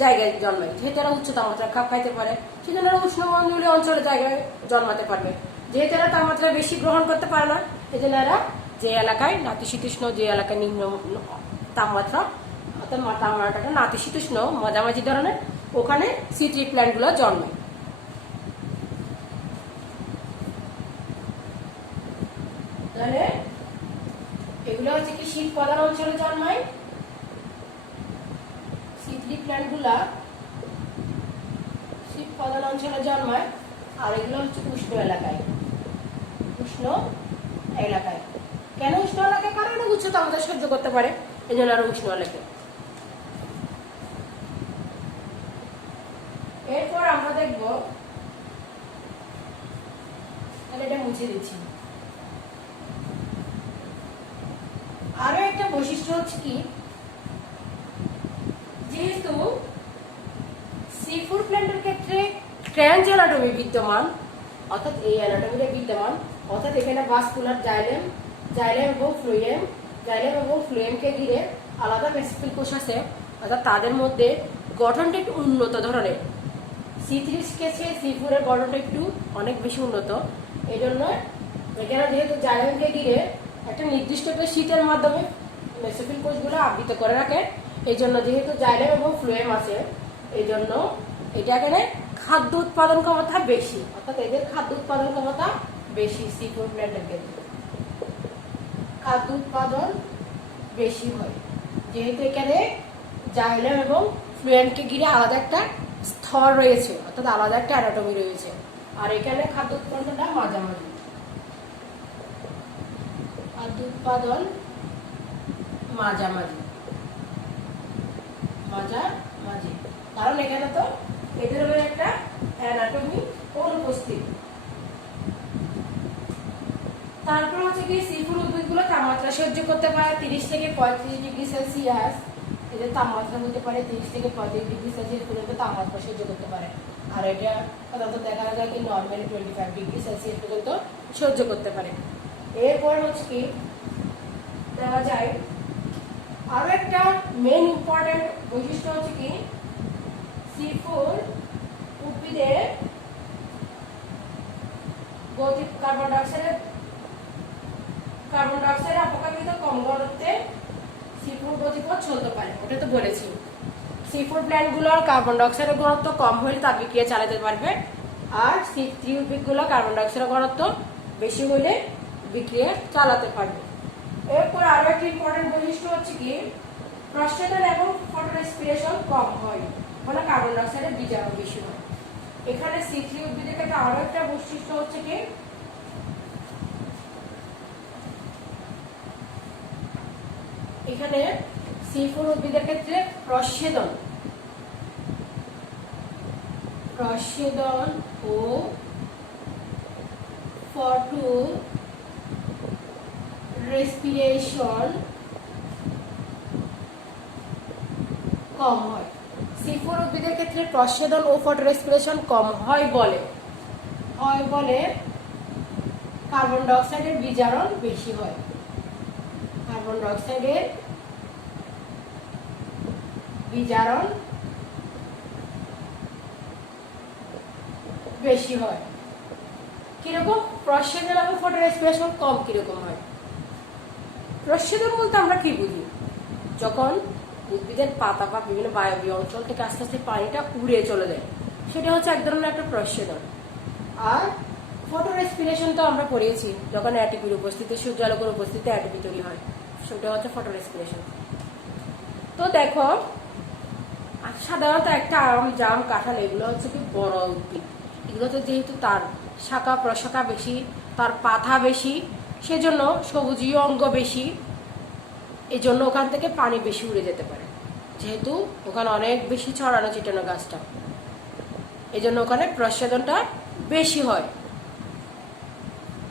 জায়গায় জন্মায়, যেহেতু এরা উচ্চ তাপমাত্রা খাপ খাইতে পারে সেজন্য উষ্ণমণ্ডলীয় অঞ্চলের জায়গায় জন্মাতে পারবে। যেহেতু এরা তাপমাত্রা বেশি গ্রহণ করতে পারে না এই জন্য এরা যে এলাকায় নাতিশীতোষ্ণ, যে এলাকায় নিম্ন তাপমাত্রা অর্থাৎ তাপমাত্রাটা নাতিশীতোষ্ণ মাঝামাঝি ধরনের, ওখানে সি ট্রি প্ল্যান্টগুলো জন্মায়। তাহলে এগুলো হচ্ছে কি শীত প্রধান অঞ্চলে জন্মায়, সি ট্রি প্ল্যান্টগুলা শীত প্রধান অঞ্চলে জন্মায়। আর এগুলো হচ্ছে উষ্ণ এলাকায়, উষ্ণ এলাকায়। কেন উষ্ণ এলাকায়? কারণ উচ্চ তাপমাত্রা সহ্য করতে পারে, এই জন্য আরো উষ্ণ এলাকায়। এরপর আমরা দেখব, তাহলে এটা মুছে দিচ্ছি। আরো একটা বৈশিষ্ট্য হচ্ছে কি, যেহেতু সি ফুড প্ল্যান্টের ক্ষেত্রে ট্রান্স অ্যানাটমি বিদ্যমান, অর্থাৎ এই অ্যানাটমিটা বিদ্যমান, অর্থাৎ এখানে ভাস্কুলার জাইলেম, জাইলেম এবং ফ্লুয়েম, জাইলেম এবং ফ্লুয়েমকে ঘিরে আলাদা মেসোফিল কোষ আছে, অর্থাৎ তাদের মধ্যে গঠনটা একটু উন্নত ধরনের। সি থ্রি কেসে সি ফোর এর গঠনটা একটু অনেক বেশি উন্নত। এই জন্য এখানে যেহেতু জাইলেমকে ঘিরে একটা নির্দিষ্ট একটা শীতের মাধ্যমে মেসোফিল কোষগুলো আবৃত করে রাখে, এই জন্য যেহেতু জাইলেম এবং ফ্লুয়েম আছে, এই জন্য এটা এখানে খাদ্য উৎপাদন ক্ষমতা বেশি, অর্থাৎ এদের খাদ্য উৎপাদন ক্ষমতা বেশি। সি ফুড প্ল্যান্টের ক্ষেত্রে খাদ্য উৎপাদন বেশি হয়, যেহেতু এখানে জাইলেম এবং ফ্লুয়েমকে ঘিরে আলাদা একটা স্তর রয়েছে, অর্থাৎ আলাদা একটা অ্যানাটমি রয়েছে। আর এখানে খাদ্য উৎপাদনটা মাঝামাঝি, খাদ্য উৎপাদন মাঝামাঝি, মাঝামাঝি, কারণ এখানে তো এদের হলো একটা অ্যানাটমি অনুপস্থিত। তারপর হচ্ছে কি সি ফুড উদ্ভিদগুলো তাপমাত্রা সহ্য করতে পারে 30 থেকে 35 ডিগ্রি সেলসিয়াস। এদের তাপমাত্রা হতে পারে 30 থেকে 35 ডিগ্রি সেলসিয়াস পর্যন্ত তাপমাত্রা সহ্য করতে পারে। আর এটা সাধারণত দেখা যায় কি নর্মালি 25 ডিগ্রি সেলসিয়াস পর্যন্ত সহ্য করতে পারে। এরপর হচ্ছে কি দেখা যায় আরো একটা মেইন ইম্পর্টেন্ট বৈশিষ্ট্য হচ্ছে কি সি ফুড উদ্ভিদের গতি কার্বন ডাইঅক্সাইডের অপকারিত কম ঘনত্বে সি ফুড গতিপথ চলতে পারে, ওটা তো বলেছি। সি ফুড প্ল্যান্টগুলোর কার্বন ডাইঅক্সাইডের ঘনত্ব কম হলে তাপ বিক্রিয়া চালাতে পারবে, আর সি থ্রি উদ্ভিদগুলো কার্বন ডাইঅক্সাইডের ঘনত্ব বেশি হলে বিক্রিয়া চালাতে পারবে। এরপর আরো একটা ইম্পর্টেন্ট বৈশিষ্ট্য হচ্ছে কি প্রস্বেদন এবং ফটো রেসপিরেশন কম হয়, মানে কার্বন ডাইঅক্সাইডের বিজারণ বেশি হয়। এখানে সি থ্রি উদ্ভিদের ক্ষেত্রে আরো একটা বৈশিষ্ট্য হচ্ছে কি এখানে সি ফোর উদ্ভিদের ক্ষেত্রে প্রস্বেদন ও ফটো রেসপিরেশন কম হয়। সি ফোর উদ্ভিদের ক্ষেত্রে প্রস্বেদন ও ফটো রেসপিরেশন কম হয় বলে কার্বন ডাইঅক্সাইডের বিজারণ বেশি হয়, কার্বন ডাইঅক্সাইডের বিজারণ বেশি হয়। কিরকম প্রস্বেদন এবং ফটো রেসপিরেশন কম কিরকম হয়? প্রস্বেদন বলতে আমরা কি বুঝি? যখন উদ্ভিদের পাতা বা বিভিন্ন বায়বীয় অঞ্চল থেকে আস্তে আস্তে পানিটা উড়ে চলে যায়, সেটা হচ্ছে এক ধরনের একটা প্রস্বেদন। আর ফটো রেসপিরেশন তো আমরা পড়িয়েছি, যখন অ্যাটিপির উপস্থিতি, সূর্যালোকের উপস্থিতিতে অ্যাটিপি তৈরি হয়, সেটা হচ্ছে ফটো রেসপিরেশন। তো দেখো সাধারণত একটা আম, জাম, কাঁঠাল এগুলো হচ্ছে কি বড় উদ্ভিদ, এগুলোতে যেহেতু তার শাখা প্রশাখা বেশি, তার পাতা বেশি, সেজন্য সবুজীয় অঙ্গ বেশি, এই জন্য ওখান থেকে পানি বেশি উড়ে যেতে পারে, যেহেতু ওখানে অনেক বেশি ছড়ানো ছিটানো গাছটা, এই জন্য ওখানে প্রস্বেদনটা বেশি হয়।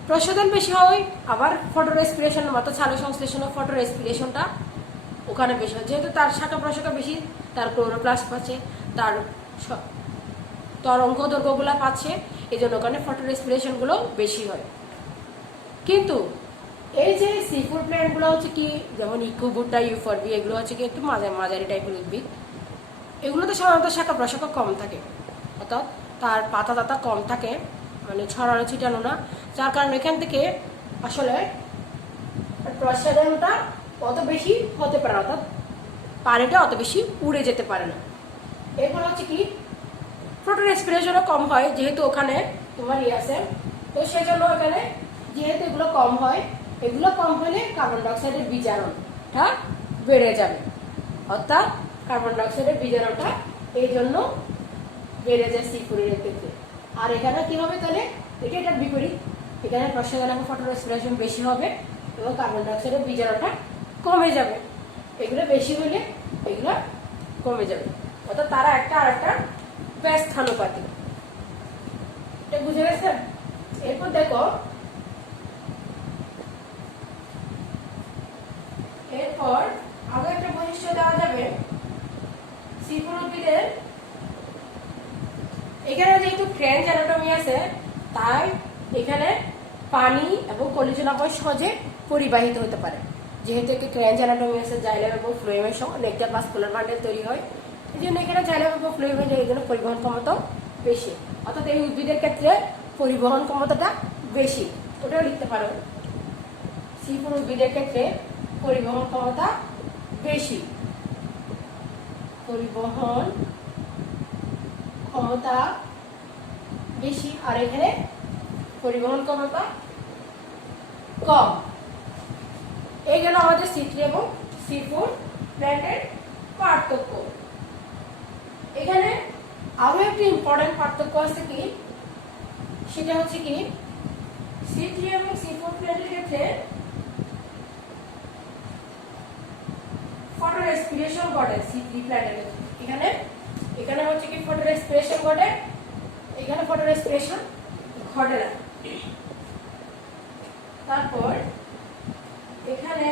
প্রস্বেদন বেশি হয়, আবার ফটো রেসপিরেশন মতো ছালো সংশ্লেষণ ও ফটো রেসপিরেশনটা ওখানে বেশি হয়, যেহেতু তার শাখা প্রশাখা বেশি, তার ক্লোরোপ্লাস্ট পাচ্ছে, তার তরঙ্গ দৈর্ঘ্যগুলো পাচ্ছে, এই জন্য ওখানে ফটো রেসপিরেশন গুলো বেশি হয়। কিন্তু এই যে সি ফুড প্ল্যান্ট গুলো হচ্ছে কি যেমন ইকুবুটা, ইউফরবি, এগুলো হচ্ছে কি একটু মাঝারি টাইপের উদ্ভিদ, এগুলোতে সাধারণত শাখা প্রশাখা কম থাকে, অর্থাৎ তার পাতা কম থাকে, মানে ছড়ানো ছিটানো না, যার কারণে এখান থেকে আসলে প্রসারণটা অত বেশি হতে পারে না, অর্থাৎ পানিটা অত বেশি উড়ে যেতে পারে না। এরপর হচ্ছে কি ফটো রেসপিরেশনও কম হয়, যেহেতু ওখানে তোমার আছে, তো সেই জন্য ওখানে যেহেতু এগুলো কম হয়, এগুলো কম হলে কার্বন ডাইঅক্সাইডের বিজারণটা বেড়ে যাবে, অর্থাৎ কার্বন ডাইঅক্সাইডের বিজারণটা এই জন্য বেড়ে যায় সি4 ক্ষেত্রে। আর এখানে কি হবে তাহলে, এটার বিপরীত, এখানে প্রসারণ এবং ফটো রেসপিরেশন বেশি হবে এবং কার্বন ডাইঅক্সাইডের বিজারণটা কমে যাবে। এগুলো বেশি হলে এগুলো কমে যাবে, অর্থাৎ তারা একটা আর একটা ব্যস্তানুপাতি। এটা বুঝে গেছেন? এরপর দেখো, এরপর আরো একটা বৈশিষ্ট্য দেওয়া যাবে সি4 উদ্ভিদের। এখানে যেহেতু ফ্রেঞ্চ অ্যানাটমি আছে, তাই এখানে পানি এবং কলিজন অবশ্য সহজে পরিবাহিত হতে পারে। যেহেতু একটি ফ্রেঞ্চ অ্যানাটমি আছে, জাইলাম এবং ফ্লোয়েমের সঙ্গে নেকটার ভাস্কুলার বান্ডেল তৈরি হয়, এই জন্য এখানে জাইলাম এবং ফ্লোয়েমের এই জন্য পরিবহন ক্ষমতা বেশি, অর্থাৎ এই উদ্ভিদের ক্ষেত্রে পরিবহন ক্ষমতাটা বেশি। ওটাও লিখতে পারো, সি4 উদ্ভিদের ক্ষেত্রে পরিবহন ক্ষমতা বেশি, পরিবহন ক্ষমতা বেশি, আর এখানে পরিবহন ক্ষমতা কম। এই গেল আমাদের সি3 এবং সি4 প্ল্যান্টের পার্থক্য। এখানে আরো একটি ইম্পর্টেন্ট পার্থক্য আছে কি, সেটা হচ্ছে কি সি3 এবং সি4 প্ল্যান্টের ক্ষেত্রে ফটো রেসপিরেশন ঘটে সি3 প্ল্যান্টের ক্ষেত্রে। এখানে এখানে হচ্ছে কি ফটো রেসপিরেশন ঘটে, এখানে ফটো রেসপিরেশন ঘটে না। তারপর এখানে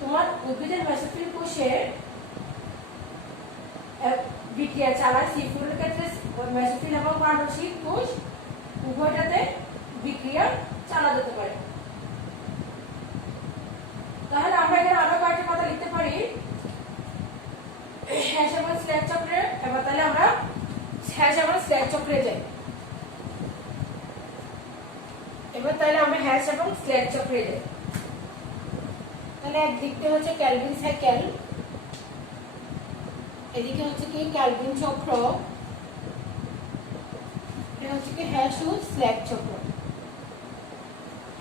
তোমার উদ্ভিদের মেসোফিল কোষে বিক্রিয়া চালায়, সি4 এর ক্ষেত্রে মেসোফিল এবং পার্শ্বশীল কোষ উভয়টাতে বিক্রিয়া চালা যেতে পারে। তাহলে আমরা এখানে আরো কয়েকটা কথা লিখতে পারি হ্যাশ এবং স্ল্যাগ চক্রে। এবার তাহলে আমরা হ্যাশ এবং স্ল্যাগ চক্রে যাই। এবার তাহলে আমরা হ্যাশ এবং স্ল্যাগ চক্রে যাই। তাহলে একদিকটা হচ্ছে ক্যালভিন সাইকেল, এদিকে হচ্ছে কি ক্যালভিন চক্র, এটা হচ্ছে কি হ্যাশ ও স্ল্যাগ চক্র,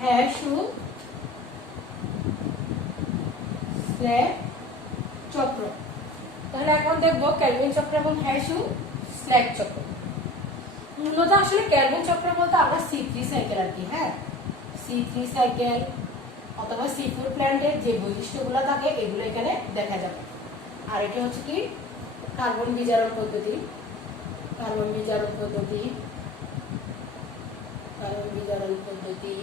হ্যাশ ও স্ল্যাগ চক্র। তাহলে এখন দেখবো ক্যালভিন চক্র এবং হ্যাশ ও স্ল্যাগ চক্র। মূলত আসলে ক্যালভিন চক্র বলতে আমরা সি3 সাইকেল আর কি, হ্যাঁ সি3 সাইকেল অথবা সি4 প্ল্যান্টের যে বৈশিষ্ট্যগুলো থাকে এগুলো এখানে দেখা যাবে। আর এটা হচ্ছে কি কার্বন বিজারণ পদ্ধতি, কার্বন বিজারণ পদ্ধতি, কার্বন বিজারণ পদ্ধতি,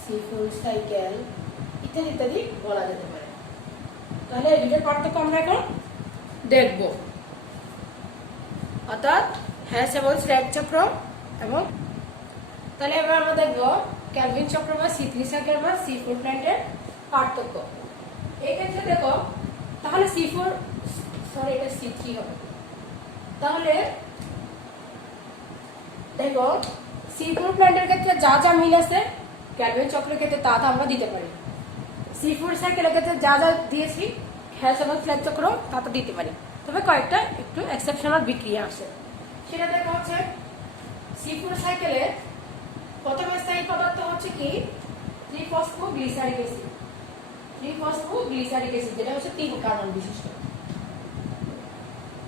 সি4 সাইকেল ইত্যাদি ইত্যাদি বলা যেতে পারে। তাহলে এই দুটোর পার্থক্য আমরা এখন দেখব, অর্থাৎ হ্যাশ এবং স্ল্যাগ চক্র। এবং তাহলে এবার আমরা দেখবো ক্যালভিন চক্র বা সি3 সাইকেল বা সি4 প্ল্যান্টের পার্থক্য। এই ক্ষেত্রে দেখো, তাহলে সি4 সরি এটা সি3 হবে। তাহলে দেখো সি4 প্ল্যান্টের ক্ষেত্রে যা যা মিল আছে ক্যালভিন চক্রের ক্ষেত্রে তা আমরা দিতে পারি। সি4 সাইকেলের ক্ষেত্রে যা যা দিয়েছি হ্যাশ এবং স্ল্যাগ চক্র তা তো দিতে পারি, তবে কয়েকটা একটু এক্সেপশনাল বিক্রিয়া আছে। সেটা দেখা হচ্ছে সি4 সাইকেলে প্রথম স্থায়ী পদার্থ হচ্ছে কি 3-ফসফোগ্লিসারিক অ্যাসিড, 3-ফসফোগ্লিসারিক অ্যাসিড, যেটা হচ্ছে 3 কার্বন বিশিষ্ট।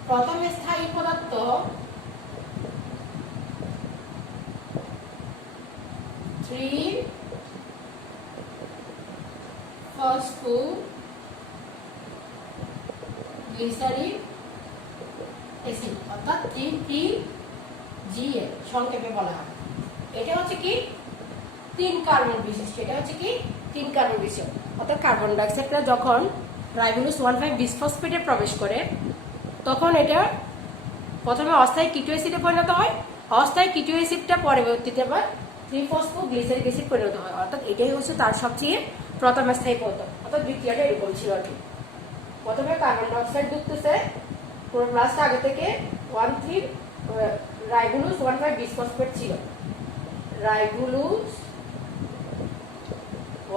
প্রথম স্থায়ী পদার্থ 3-ফসফোগ্লিসারিক অ্যাসিড, অর্থাৎ 3PGA সংক্ষেপে বলা হয়। এটা হচ্ছে কি 3 কার্বন বিশিষ্ট, এটা হচ্ছে কি 3 কার্বন বিশিষ্ট। অর্থাৎ কার্বন ডাইঅক্সাইডটা যখন রাইবোজ 1,5-বিসফসফেটে প্রবেশ করে তখন এটা প্রথমে অস্থায়ী কিটো অ্যাসিডে পরিণত হয়, অস্থায়ী কিটো অ্যাসিডটা পরবর্তীতে আবার 3-ফসফোগ্লিসারিক অ্যাসিড পরিণত হয়। অর্থাৎ এটাই হচ্ছে তার সবচেয়ে প্রথম স্থায়ী পদার্থ। অর্থাৎ বিক্রিয়াটা এরকম ছিল আর কি, প্রথমে কার্বন ডাইঅক্সাইড ঢুকতেছে, ক্লোরোপ্লাস্ট আগে থেকে 1,3 রাইবোজ 1,5-বিসফসফেট ছিল, রাইবোজ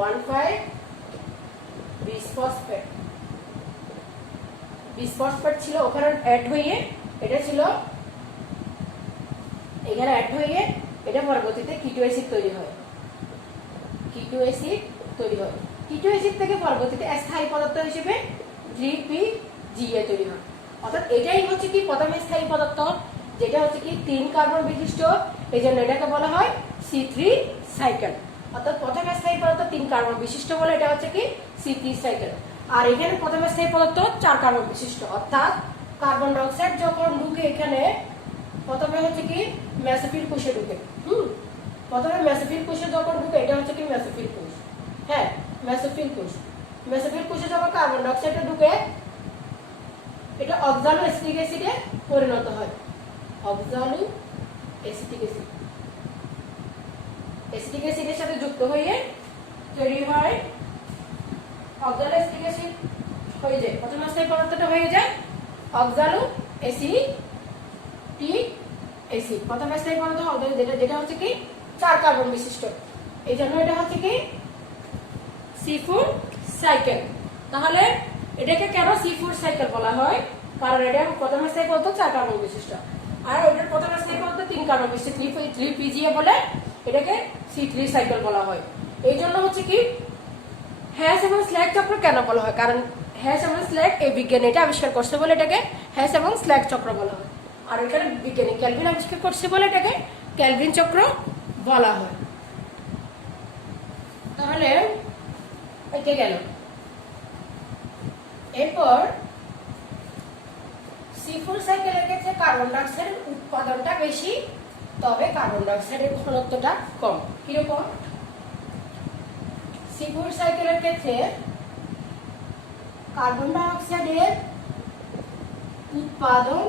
1,5 বিসফসফেট, বিসফসফেট ছিল ওখানে অ্যাড হয়ে, এটা ছিল এখানে অ্যাড হয়ে, এটা পরবর্তীতে কিটো অ্যাসিড তৈরি হয়, কিটো অ্যাসিড তৈরি হয়। কিটো অ্যাসিড থেকে পরবর্তীতে স্থায়ী পদার্থ হিসেবে 3PGA তৈরি হয়। অর্থাৎ এটাই হচ্ছে কি প্রথম স্থায়ী পদার্থ, যেটা হচ্ছে কি 3 কার্বন বিশিষ্ট, এই জন্য এটাকে বলা হয় C3 সাইকেল। অর্থাৎ প্রথম স্থায়ী পদার্থ 3 কার্বন বিশিষ্ট বলে এটা হচ্ছে কি C3 সাইকেল। আর এখানে প্রথম স্থায়ী পদার্থ 4 কার্বন বিশিষ্ট, অর্থাৎ কার্বন ডাই অক্সাইড যখন ঢুকে এখানে প্রথমে হচ্ছে কি মেসোফিল কোষে ঢুকে, প্রথমে মেসোফিল কোষে যখন ঢুকে, এটা হচ্ছে কি মেসোফিল কোষ, হ্যাঁ মেসোফিল কোষ। মেসোফিল কোষে যখন কার্বন ডাই অক্সাইড ঢুকে, এটা অক্সালো অ্যাসিটিক অ্যাসিডে পরিণত হয়, অক্সালো অ্যাসিটিক অ্যাসিড, অ্যাসিটিক অ্যাসিডের সাথে যুক্ত হয়ে তৈরি হয় অক্সালো অ্যাসিটিক অ্যাসিড হয়ে যায়, প্রথম স্থায়ী পদার্থটা হয়ে যায় অক্সালো অ্যাসিটিক অ্যাসিড। প্রথম স্থায়ী পদার্থ যেটা হচ্ছে কি 4 কার্বন বিশিষ্ট, এই জন্য এটা হচ্ছে কি C4 সাইকেল। তাহলে এটাকে কেন C4 সাইকেল বলা হয়? কারণ এটা প্রথম স্থায়ী পদার্থ 4 কার্বন বিশিষ্ট, আর এটার প্রথম স্থায়ী পদার্থ 3 কার্বন বিশিষ্ট, 3PGA বলে এটাকে C3 সাইকেল বলা হয়। এই জন্য হচ্ছে কি হ্যাস এবং স্ল্যাগ চক্র কেন বলা হয়? কারণ হ্যাস এবং স্ল্যাগ এই বিজ্ঞানী এটা আবিষ্কার করছে বলে এটাকে হ্যাস এবং স্ল্যাগ চক্র বলা হয়। আর এখানে বিজ্ঞানী ক্যালভিন আবিষ্কার করছে বলে এটাকে ক্যালভিন চক্র বলা হয়। তাহলে এটা গেল। এরপর C4 সাইকেলের ক্ষেত্রে কার্বন ডাই অক্সাইডের উৎপাদনটা বেশি, তবে কার্বন ডাই অক্সাইডের ঘনত্বটা কম। কিরকম? C4 সাইকেলের ক্ষেত্রে কার্বন ডাই অক্সাইডের উৎপাদন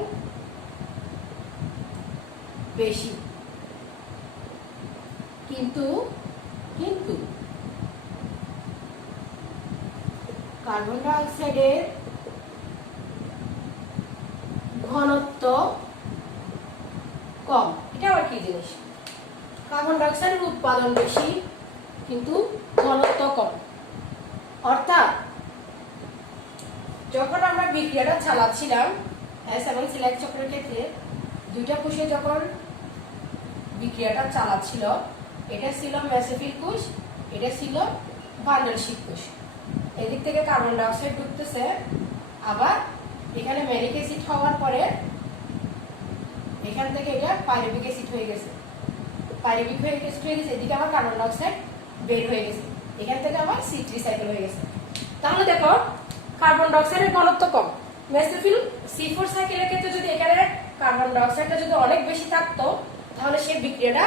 বেশি, কিন্তু কার্বন ডাই অক্সাইডের ঘনত্ব কম। এটা আবার কি জিনিস? কার্বন ডাই অক্সাইডের উৎপাদন বেশি কিন্তু ঘনত্ব কম, অর্থাৎ যখন আমরা বিক্রিয়াটা চালাচ্ছিলাম হ্যাস এবং স্ল্যাগ চক্রের ক্ষেত্রে, দুইটা কোষে যখন বিক্রিয়াটা চালাচ্ছিল, এটা ছিল মেসোফিল কোষ, এটা ছিল বান্ডলশীট কোষ। এদিক থেকে কার্বন ডাই অক্সাইড ঢুকতেছে, আবার এখানে ম্যালিক অ্যাসিড হওয়ার পরে এখান থেকে এটা পাইরুভিক অ্যাসিড হয়ে গেছে, পাইরুভিক অ্যাসিড হয়ে গেছে, এদিকে আবার কার্বন ডাই অক্সাইড বের হয়ে গেছে, এখান থেকে আবার C3 সাইকেল হয়ে গেছে। তাহলে দেখো কার্বন ডাই অক্সাইডের ঘনত্ব কম। মেসোফিল C4 সাইকেলের ক্ষেত্রে যদি এখানে কার্বন ডাই অক্সাইডটা যদি অনেক বেশি থাকতো, তাহলে সে বিক্রিয়াটা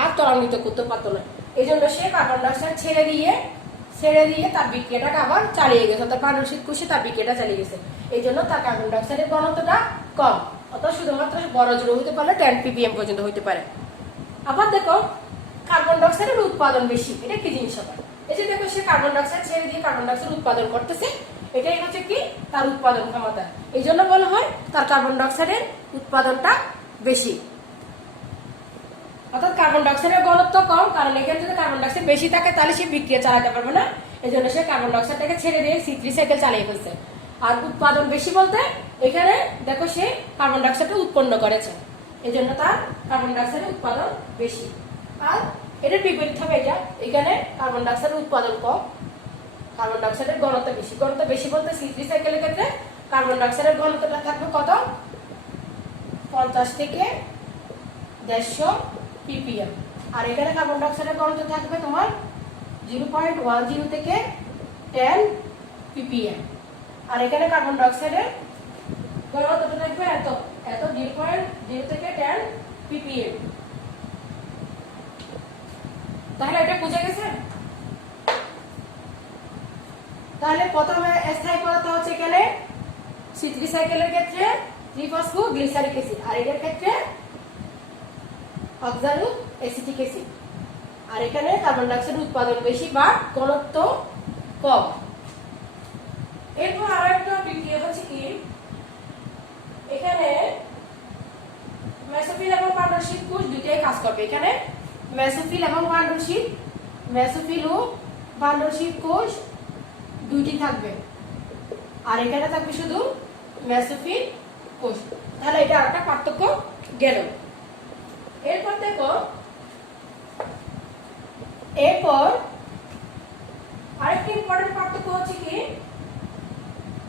আর ত্বরান্বিত করতে পারতো না। এই জন্য সে কার্বন ডাই অক্সাইড ছেড়ে দিয়ে তার বিক্রিয়াটাকে আবার চালিয়ে গেছে, অর্থাৎ বান্ডলশীট কোষে তার বিক্রিয়াটা চালিয়ে গেছে। এই জন্য তার কার্বন ডাই অক্সাইডের ঘনত্বটা কম, অর্থাৎ শুধুমাত্র বড় জোড় হতে পারলে 10 ppm পর্যন্ত হতে পারে। আবার দেখো কার্বন ডাই অক্সাইডের উৎপাদন বেশি, এটা কি জিনিস হবে? এই যে দেখো সে কার্বন ডাই অক্সাইড ছেড়ে দিয়ে কার্বন ডাই অক্সাইড উৎপাদন করতেছে, এটাই হচ্ছে কি তার উৎপাদন ক্ষমতা। এই জন্য বলা হয় তার কার্বন ডাই অক্সাইডের উৎপাদনটা বেশি, অর্থাৎ কার্বন ডাই অক্সাইডের ঘনত্ব কম। কারণ এখানে যদি কার্বন ডাই অক্সাইড বেশি থাকে তাহলে সে বিক্রিয়া চালাতে পারবে না, এই জন্য সে কার্বন ডাই অক্সাইডটাকে ছেড়ে দিয়ে C3 সাইকেল চালিয়ে ফেলছে। আর উৎপাদন বেশি বলতে এখানে দেখো সে কার্বন ডাই অক্সাইডটা উৎপন্ন করেছে, এই জন্য তার কার্বন ডাই অক্সাইডের উৎপাদন বেশি। আর এটার বিপরীত হবে এটা, এখানে কার্বন ডাই অক্সাইডের উৎপাদন কম, কার্বন ডাই অক্সাইডের ঘনত্ব বেশি। ঘনত্ব বেশি বলতে C3 সাইকেলের ক্ষেত্রে কার্বন ডাই অক্সাইডের ঘনত্বটা থাকবে কত? 50 থেকে 150 ppm। আর এখানে কার্বন ডাই অক্সাইডের ঘনত্ব থাকবে তোমার 0.10 থেকে 10 ppm। আর এখানে কার্বন ডাই অক্সাইডের ঘনত্বটা থাকবে এত 0.0 থেকে 10 ppm। তাহলে এটা বুঝে গেছে? তাহলে প্রথমে স্থায়ী পদার্থ হচ্ছে এখানে C3 সাইকেলের ক্ষেত্রে 3-ফসফোগ্লিসারিক অ্যাসিড, আর এটার ক্ষেত্রে অক্সালো অ্যাসিটিক অ্যাসিড। আর এখানে কার্বন ডাই অক্সাইড উৎপাদন বেশি বা ঘনত্ব কম। এরপর আরো একটা বিক্রিয়া হচ্ছে কি, এখানে মেসোফিল এবং বান্ডলশীট কোষ দুইটাই কাজ করবে। এখানে মেসোফিল এবং বান্ডলশীট, মেসোফিল ও বান্ডলশীট কোষ দুইটি থাকবে, আর এখানে থাকবে শুধু মেসোফিল কোষ। তাহলে এটা একটা পার্থক্য গেল। এরপর দেখো, এরপর আরেকটি ইম্পর্টেন্ট পার্থক্য হচ্ছে কি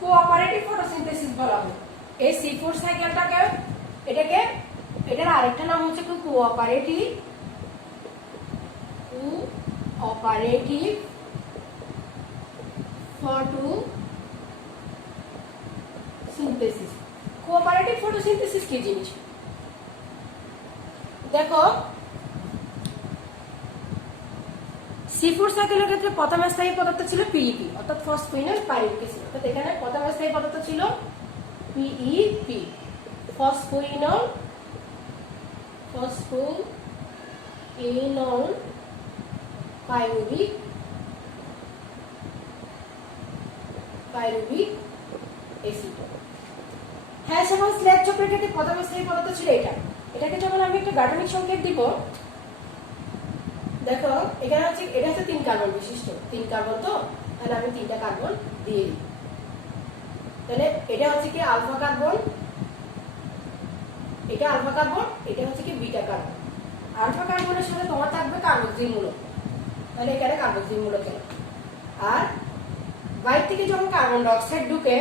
কোঅপারেটিভ ফটোসিনথেসিস বলা হয়। এই C4 সাইকেলটাকে এটার আরেকটা নাম হচ্ছে কোঅপারেটিভ ফটোসিনথেসিস। কোঅপারেটিভ ফটোসিনথেসিস কি জিনিস দেখো, C4 সাইকেলের ক্ষেত্রে প্রথম স্থায়ী পদার্থ ছিল PEP অর্থাৎ ফসফোইনল পাইরুভিক অ্যাসিড। অর্থাৎ এখানে প্রথম স্থায়ী পদার্থ ছিল PEP ফসফোইনল পাইরুভিক অ্যাসিড। হ্যাঁ, সেমন স্ল্যাগ চক্রের ক্ষেত্রে প্রথম স্থায়ী পদার্থ ছিল এটাকে যখন আমি একটা গাঠনিক সংকেত দিব, দেখো এখানে হচ্ছে এটা হচ্ছে 3 কার্বন বিশিষ্ট, 3 কার্বন, তো তাহলে আমি 3টা কার্বন দিয়ে দিই। তাহলে এটা হচ্ছে কি আলফা কার্বন, এটা আলফা কার্বন, এটা হচ্ছে কি বিটা কার্বন। আলফা কার্বনের সাথে তোমার থাকবে কার্বক্সিল মূলক, তাহলে এখানে কার্বক্সিল মূলক কেন। আর বাইরে থেকে যখন কার্বন ডাই অক্সাইড ঢুকে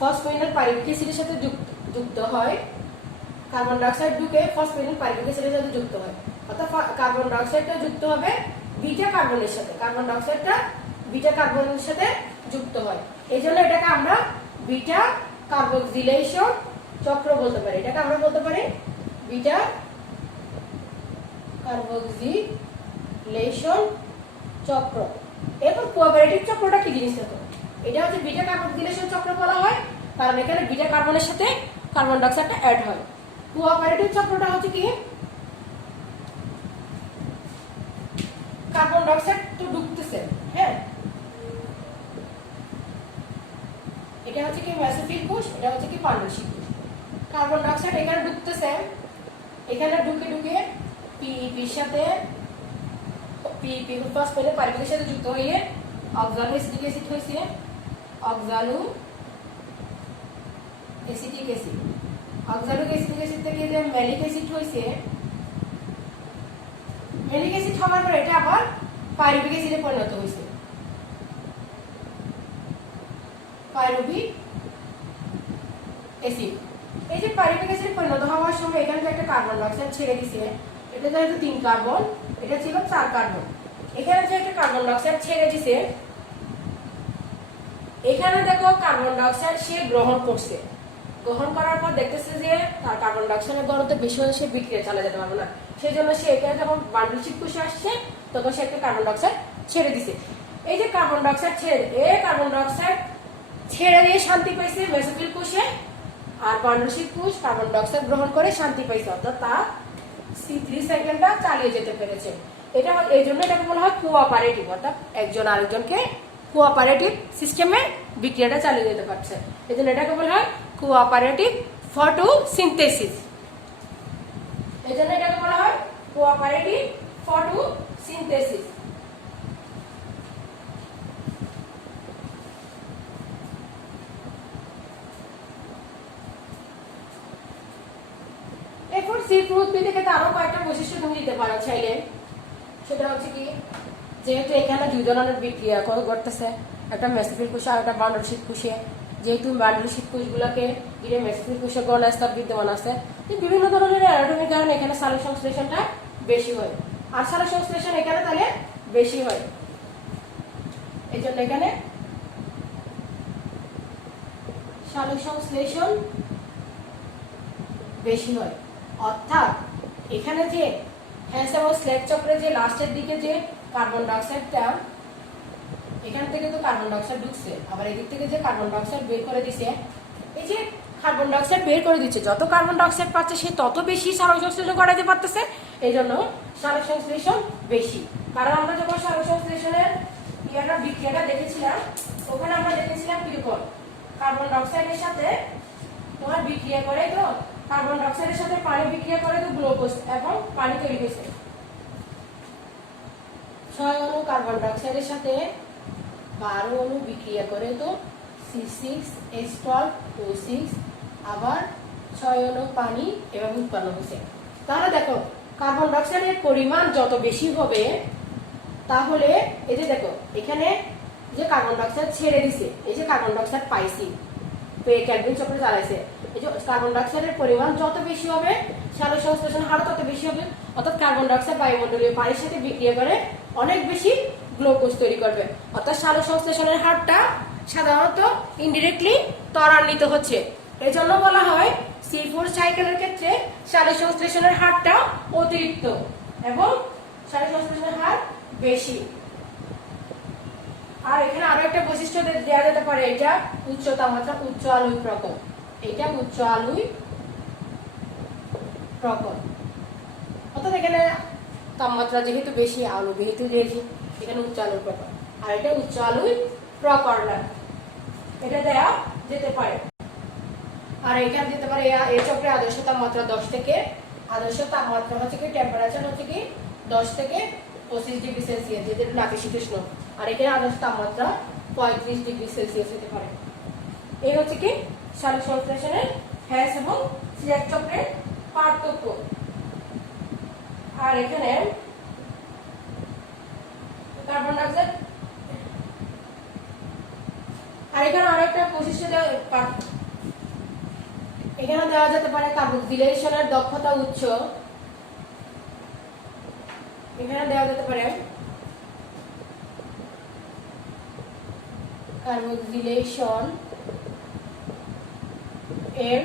ফসফোইনল পাইরুভিক অ্যাসিডের সাথে যুক্ত হয়, কার্বন ডাই অক্সাইড ঢুকে ফসফোইনল পাইরুভিক অ্যাসিডের সাথে যুক্ত হয়, অর্থাৎ কার্বন ডাই অক্সাইডটা যুক্ত হবে বিটা কার্বনের সাথে, কার্বন ডাই অক্সাইডটা বিটা কার্বনের সাথে যুক্ত হয়। এই জন্য এটাকে আমরা বিটা কার্বক্সিলেশন চক্র বলতে পারি। এটাকে আমরা বলতে পারি বিটা কার্বক্সিলেশন চক্র। এরপর কোঅপারেটিভ চক্রটা কি জিনিস দেখো, এটা হচ্ছে বিটা কার্বক্সিলেশন চক্র বলা হয় কারণ এখানে বিটা কার্বনের সাথে কার্বন ডাই অক্সাইডটা অ্যাড হয়। কোঅপারেটিভ চক্রটা হচ্ছে কি কার্বন ডাই অক্সাইড তো ঢুকতেছে, হ্যাঁ, এটা হচ্ছে কি মেসোফিল কোষ, এটা হচ্ছে কি পাণ্ডুশীল কোষ। কার্বন ডাই অক্সাইড এখানে ঢুকতেছে, এখানে ঢুকে পিইপির সাথে পিইপি ফসফেটের পাইরুভিকের সাথে যুক্ত হয়ে অক্সালো অ্যাসিটিক অ্যাসিড হইছে, অক্সালো অ্যাসিটিক অ্যাসিড। অক্সালো অ্যাসিটিক অ্যাসিড থেকে যে ম্যালিক অ্যাসিড হইছে, ম্যালিক অ্যাসিড হওয়ার পর এটা আবার পাইরুভিক অ্যাসিডে পরিণত হইছে, পাইরুভিক অ্যাসিড। এই যে পাইরুভিক অ্যাসিড পরিণত হওয়ার সময় এখানে যে একটা কার্বন ডাই অক্সাইড ছেড়ে দিছে, এটা যেহেতু 3 কার্বন, এটা ছিল 4 কার্বন। এখানে যে একটা কার্বন ডাই অক্সাইড ছেড়ে দিছে, এখানে দেখো কার্বন ডাই অক্সাইড সে গ্রহণ করছে, গ্রহণ করার পর দেখতেছে যে তার কার্বন ডাই অক্সাইডের ঘনত্ব বেশি হলে সে বিক্রিয়া চালা যেতে পারবে না, সেই জন্য সে এখানে যখন বান্ডলশিপ কোষে আসছে তখন সে একটা কার্বন ডাই অক্সাইড ছেড়ে দিছে। এই যে কার্বন ডাই অক্সাইড ছেড়ে দিয়ে শান্তি পাইছে মেসোফিল কোষে, আর বান্ডলশিপ কোষ কার্বন ডাই অক্সাইড গ্রহণ করে শান্তি পাইছে, অর্থাৎ তার C3 সাইকেলটা চালিয়ে যেতে পেরেছে। এটা এই জন্য এটাকে বলা হয় কোঅপারেটিভ, অর্থাৎ একজন আরেকজনকে কোঅপারেটিভ সিস্টেমে বিক্রিয়াটা চালিয়ে যেতে পারছে, এই জন্য এটাকে বলা হয় কোঅপারেটিভ ফটোসিনথেসিস। এই জন্য এটাকে বলা হয় কোঅপারেটিভ ফটোসিনথেসিস। এরপর C4 উদ্ভিদের ক্ষেত্রে আরো কয়েকটা বৈশিষ্ট্য তুমি দিতে পারো চাইলে। সেটা হচ্ছে কি, যেহেতু এখানে 2 ধরনের বিক্রিয়া ঘটতেছে, একটা মেসোফিল কোষে আর একটা বান্ডলশিপ কোষে, যেহেতু বান্ডলশিপ কোষগুলোকে ঘিরে মেসোফিল কোষের গড় স্তর বিদ্যমান আছে, বিভিন্ন ধরনের অ্যারোটমিক কারণে এখানে সালোক সংশ্লেষণটা বেশি হয়, আর সালোক সংশ্লেষণ এখানে তাহলে বেশি হয়, এই জন্য এখানে সালোক সংশ্লেষণ বেশি হয়। অর্থাৎ এখানে যে হ্যান্স এবং স্ল্যাগ চক্রে যে লাস্টের দিকে যে কার্বন ডাই অক্সাইডটা, এখান থেকে তো কার্বন ডাই অক্সাইড ঢুকছে, আবার এদিক থেকে যে কার্বন ডাই অক্সাইড বের করে দিছে, এই যে কার্বন ডাই অক্সাইড বের করে দিচ্ছে, যত কার্বন ডাই অক্সাইড পাচ্ছে সে তত বেশি সালোক সংশ্লেষণ করাতে পারতেছে, এই জন্য সালোক সংশ্লেষণ বেশি। কারণ আমরা যখন সালোক সংশ্লেষণের বিক্রিয়াটা দেখেছিলাম, ওখানে আমরা দেখেছিলাম কিরকম কার্বন ডাই অক্সাইডের সাথে তোমার বিক্রিয়া করে, তো কার্বন ডাই অক্সাইডের সাথে পানি বিক্রিয়া করে তো গ্লুকোজ এবং পানি তৈরি হয়েছে। 6 অণু কার্বন ডাই অক্সাইডের সাথে 12 অণু বিক্রিয়া করে তো C6H12O6 আবার 6 অণু পানি এভাবে উৎপন্ন হচ্ছে। তাহলে দেখো কার্বন ডাইঅক্সাইডের পরিমাণ যত বেশি হবে, তাহলে এই যে দেখো এখানে যে কার্বন ডাইঅক্সাইড ছেড়ে দিছে, এই যে কার্বন ডাইঅক্সাইড পাইছি ক্যালভিন চক্র চালাইছে, এই যে কার্বন ডাইঅক্সাইডের পরিমাণ যত বেশি হবে সালোক সংশ্লেষণ হার তত বেশি হবে, অর্থাৎ কার্বন ডাইঅক্সাইড বায়ুমণ্ডলীয় পানির সাথে বিক্রিয়া করে অনেক বেশি গ্লুকোজ তৈরি করবে, অর্থাৎ সালোক সংশ্লেষণের হারটা সাধারণত ইনডিরেক্টলি ত্বরান্বিত হচ্ছে। এই জন্য বলা হয় C4 সাইকেলের ক্ষেত্রে সালোক সংশ্লেষণের হারটা অতিরিক্ত এবং সালোক সংশ্লেষণের হার বেশি। আর এখানে আরো একটা বৈশিষ্ট্য দেওয়া যেতে পারে, এটা উচ্চ তাপমাত্রা উচ্চ আলুই প্রকোপ, এটা উচ্চ আলুই প্রকোপ, অর্থাৎ এখানে তাপমাত্রা যেহেতু বেশি, আলু যেহেতু বেশি, এখানে উচ্চ আলুই প্রকোপ, আর এটা উচ্চ আলুই প্রকরণ, এটা দেওয়া যেতে পারে। আর এখানে দিতে পারে এই চক্রে আদর্শ তাপমাত্রা 10 থেকে, আদর্শ তাপমাত্রা হচ্ছে কি টেম্পারেচার হচ্ছে কি 10 থেকে 25 ডিগ্রি সেলসিয়াস, যেটা নাতিশীতোষ্ণ, আর এখানে আদর্শ তাপমাত্রা 35 ডিগ্রি সেলসিয়াস হতে পারে। এই হচ্ছে কি সালোক সংশ্লেষণের হ্যাস এবং সিজার চক্রের পার্থক্য। আর এখানে কার্বন ডাইঅক্সাইড, আর এখানে আরেকটা বৈশিষ্ট্য এখানে দেওয়া যেতে পারে কার্বক্সিলেশনের দক্ষতা উচ্চ, এখানে দেওয়া যেতে পারে কার্বক্সিলেশন এর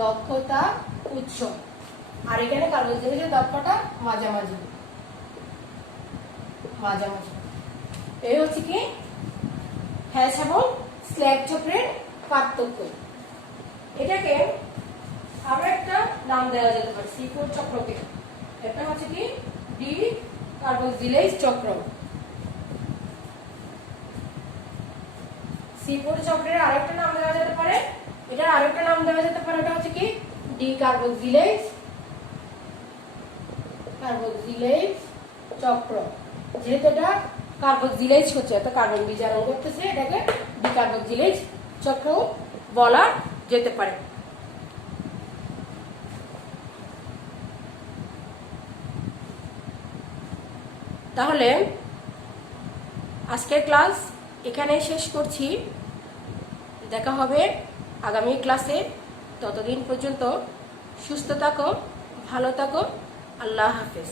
দক্ষতা উচ্চ, আর এখানে কার্বক্সিলেশনের দক্ষতা মাঝামাঝি। এই হচ্ছে কি হ্যাশ এবং স্ল্যাগ চক্রের পার্থক্য। এটাকে আরো একটা নাম দেওয়া যেতে পারে C4 চক্রকে, এটা হচ্ছে কি ডি কার্বক্সিলেজ চক্র। C4 চক্রের আরেকটা নাম দেওয়া যেতে পারে, এটার আরেকটা নাম দেওয়া যেতে পারে, এটা হচ্ছে কি ডি কার্বক্সিলেজ চক্র। যেহেতু এটা কার্বক্সিলেজ হচ্ছে, তো কার্বন বিজারণ করতেছে, এটাকে ডি কার্বক্সিলেজ চক্র বলা যেতে পারে। তাহলে আজকের ক্লাস এখানে শেষ করছি, দেখা হবে আগামী ক্লাসে। ততদিন পর্যন্ত সুস্থ থাকো, ভালো থাকো, আল্লাহ হাফেজ।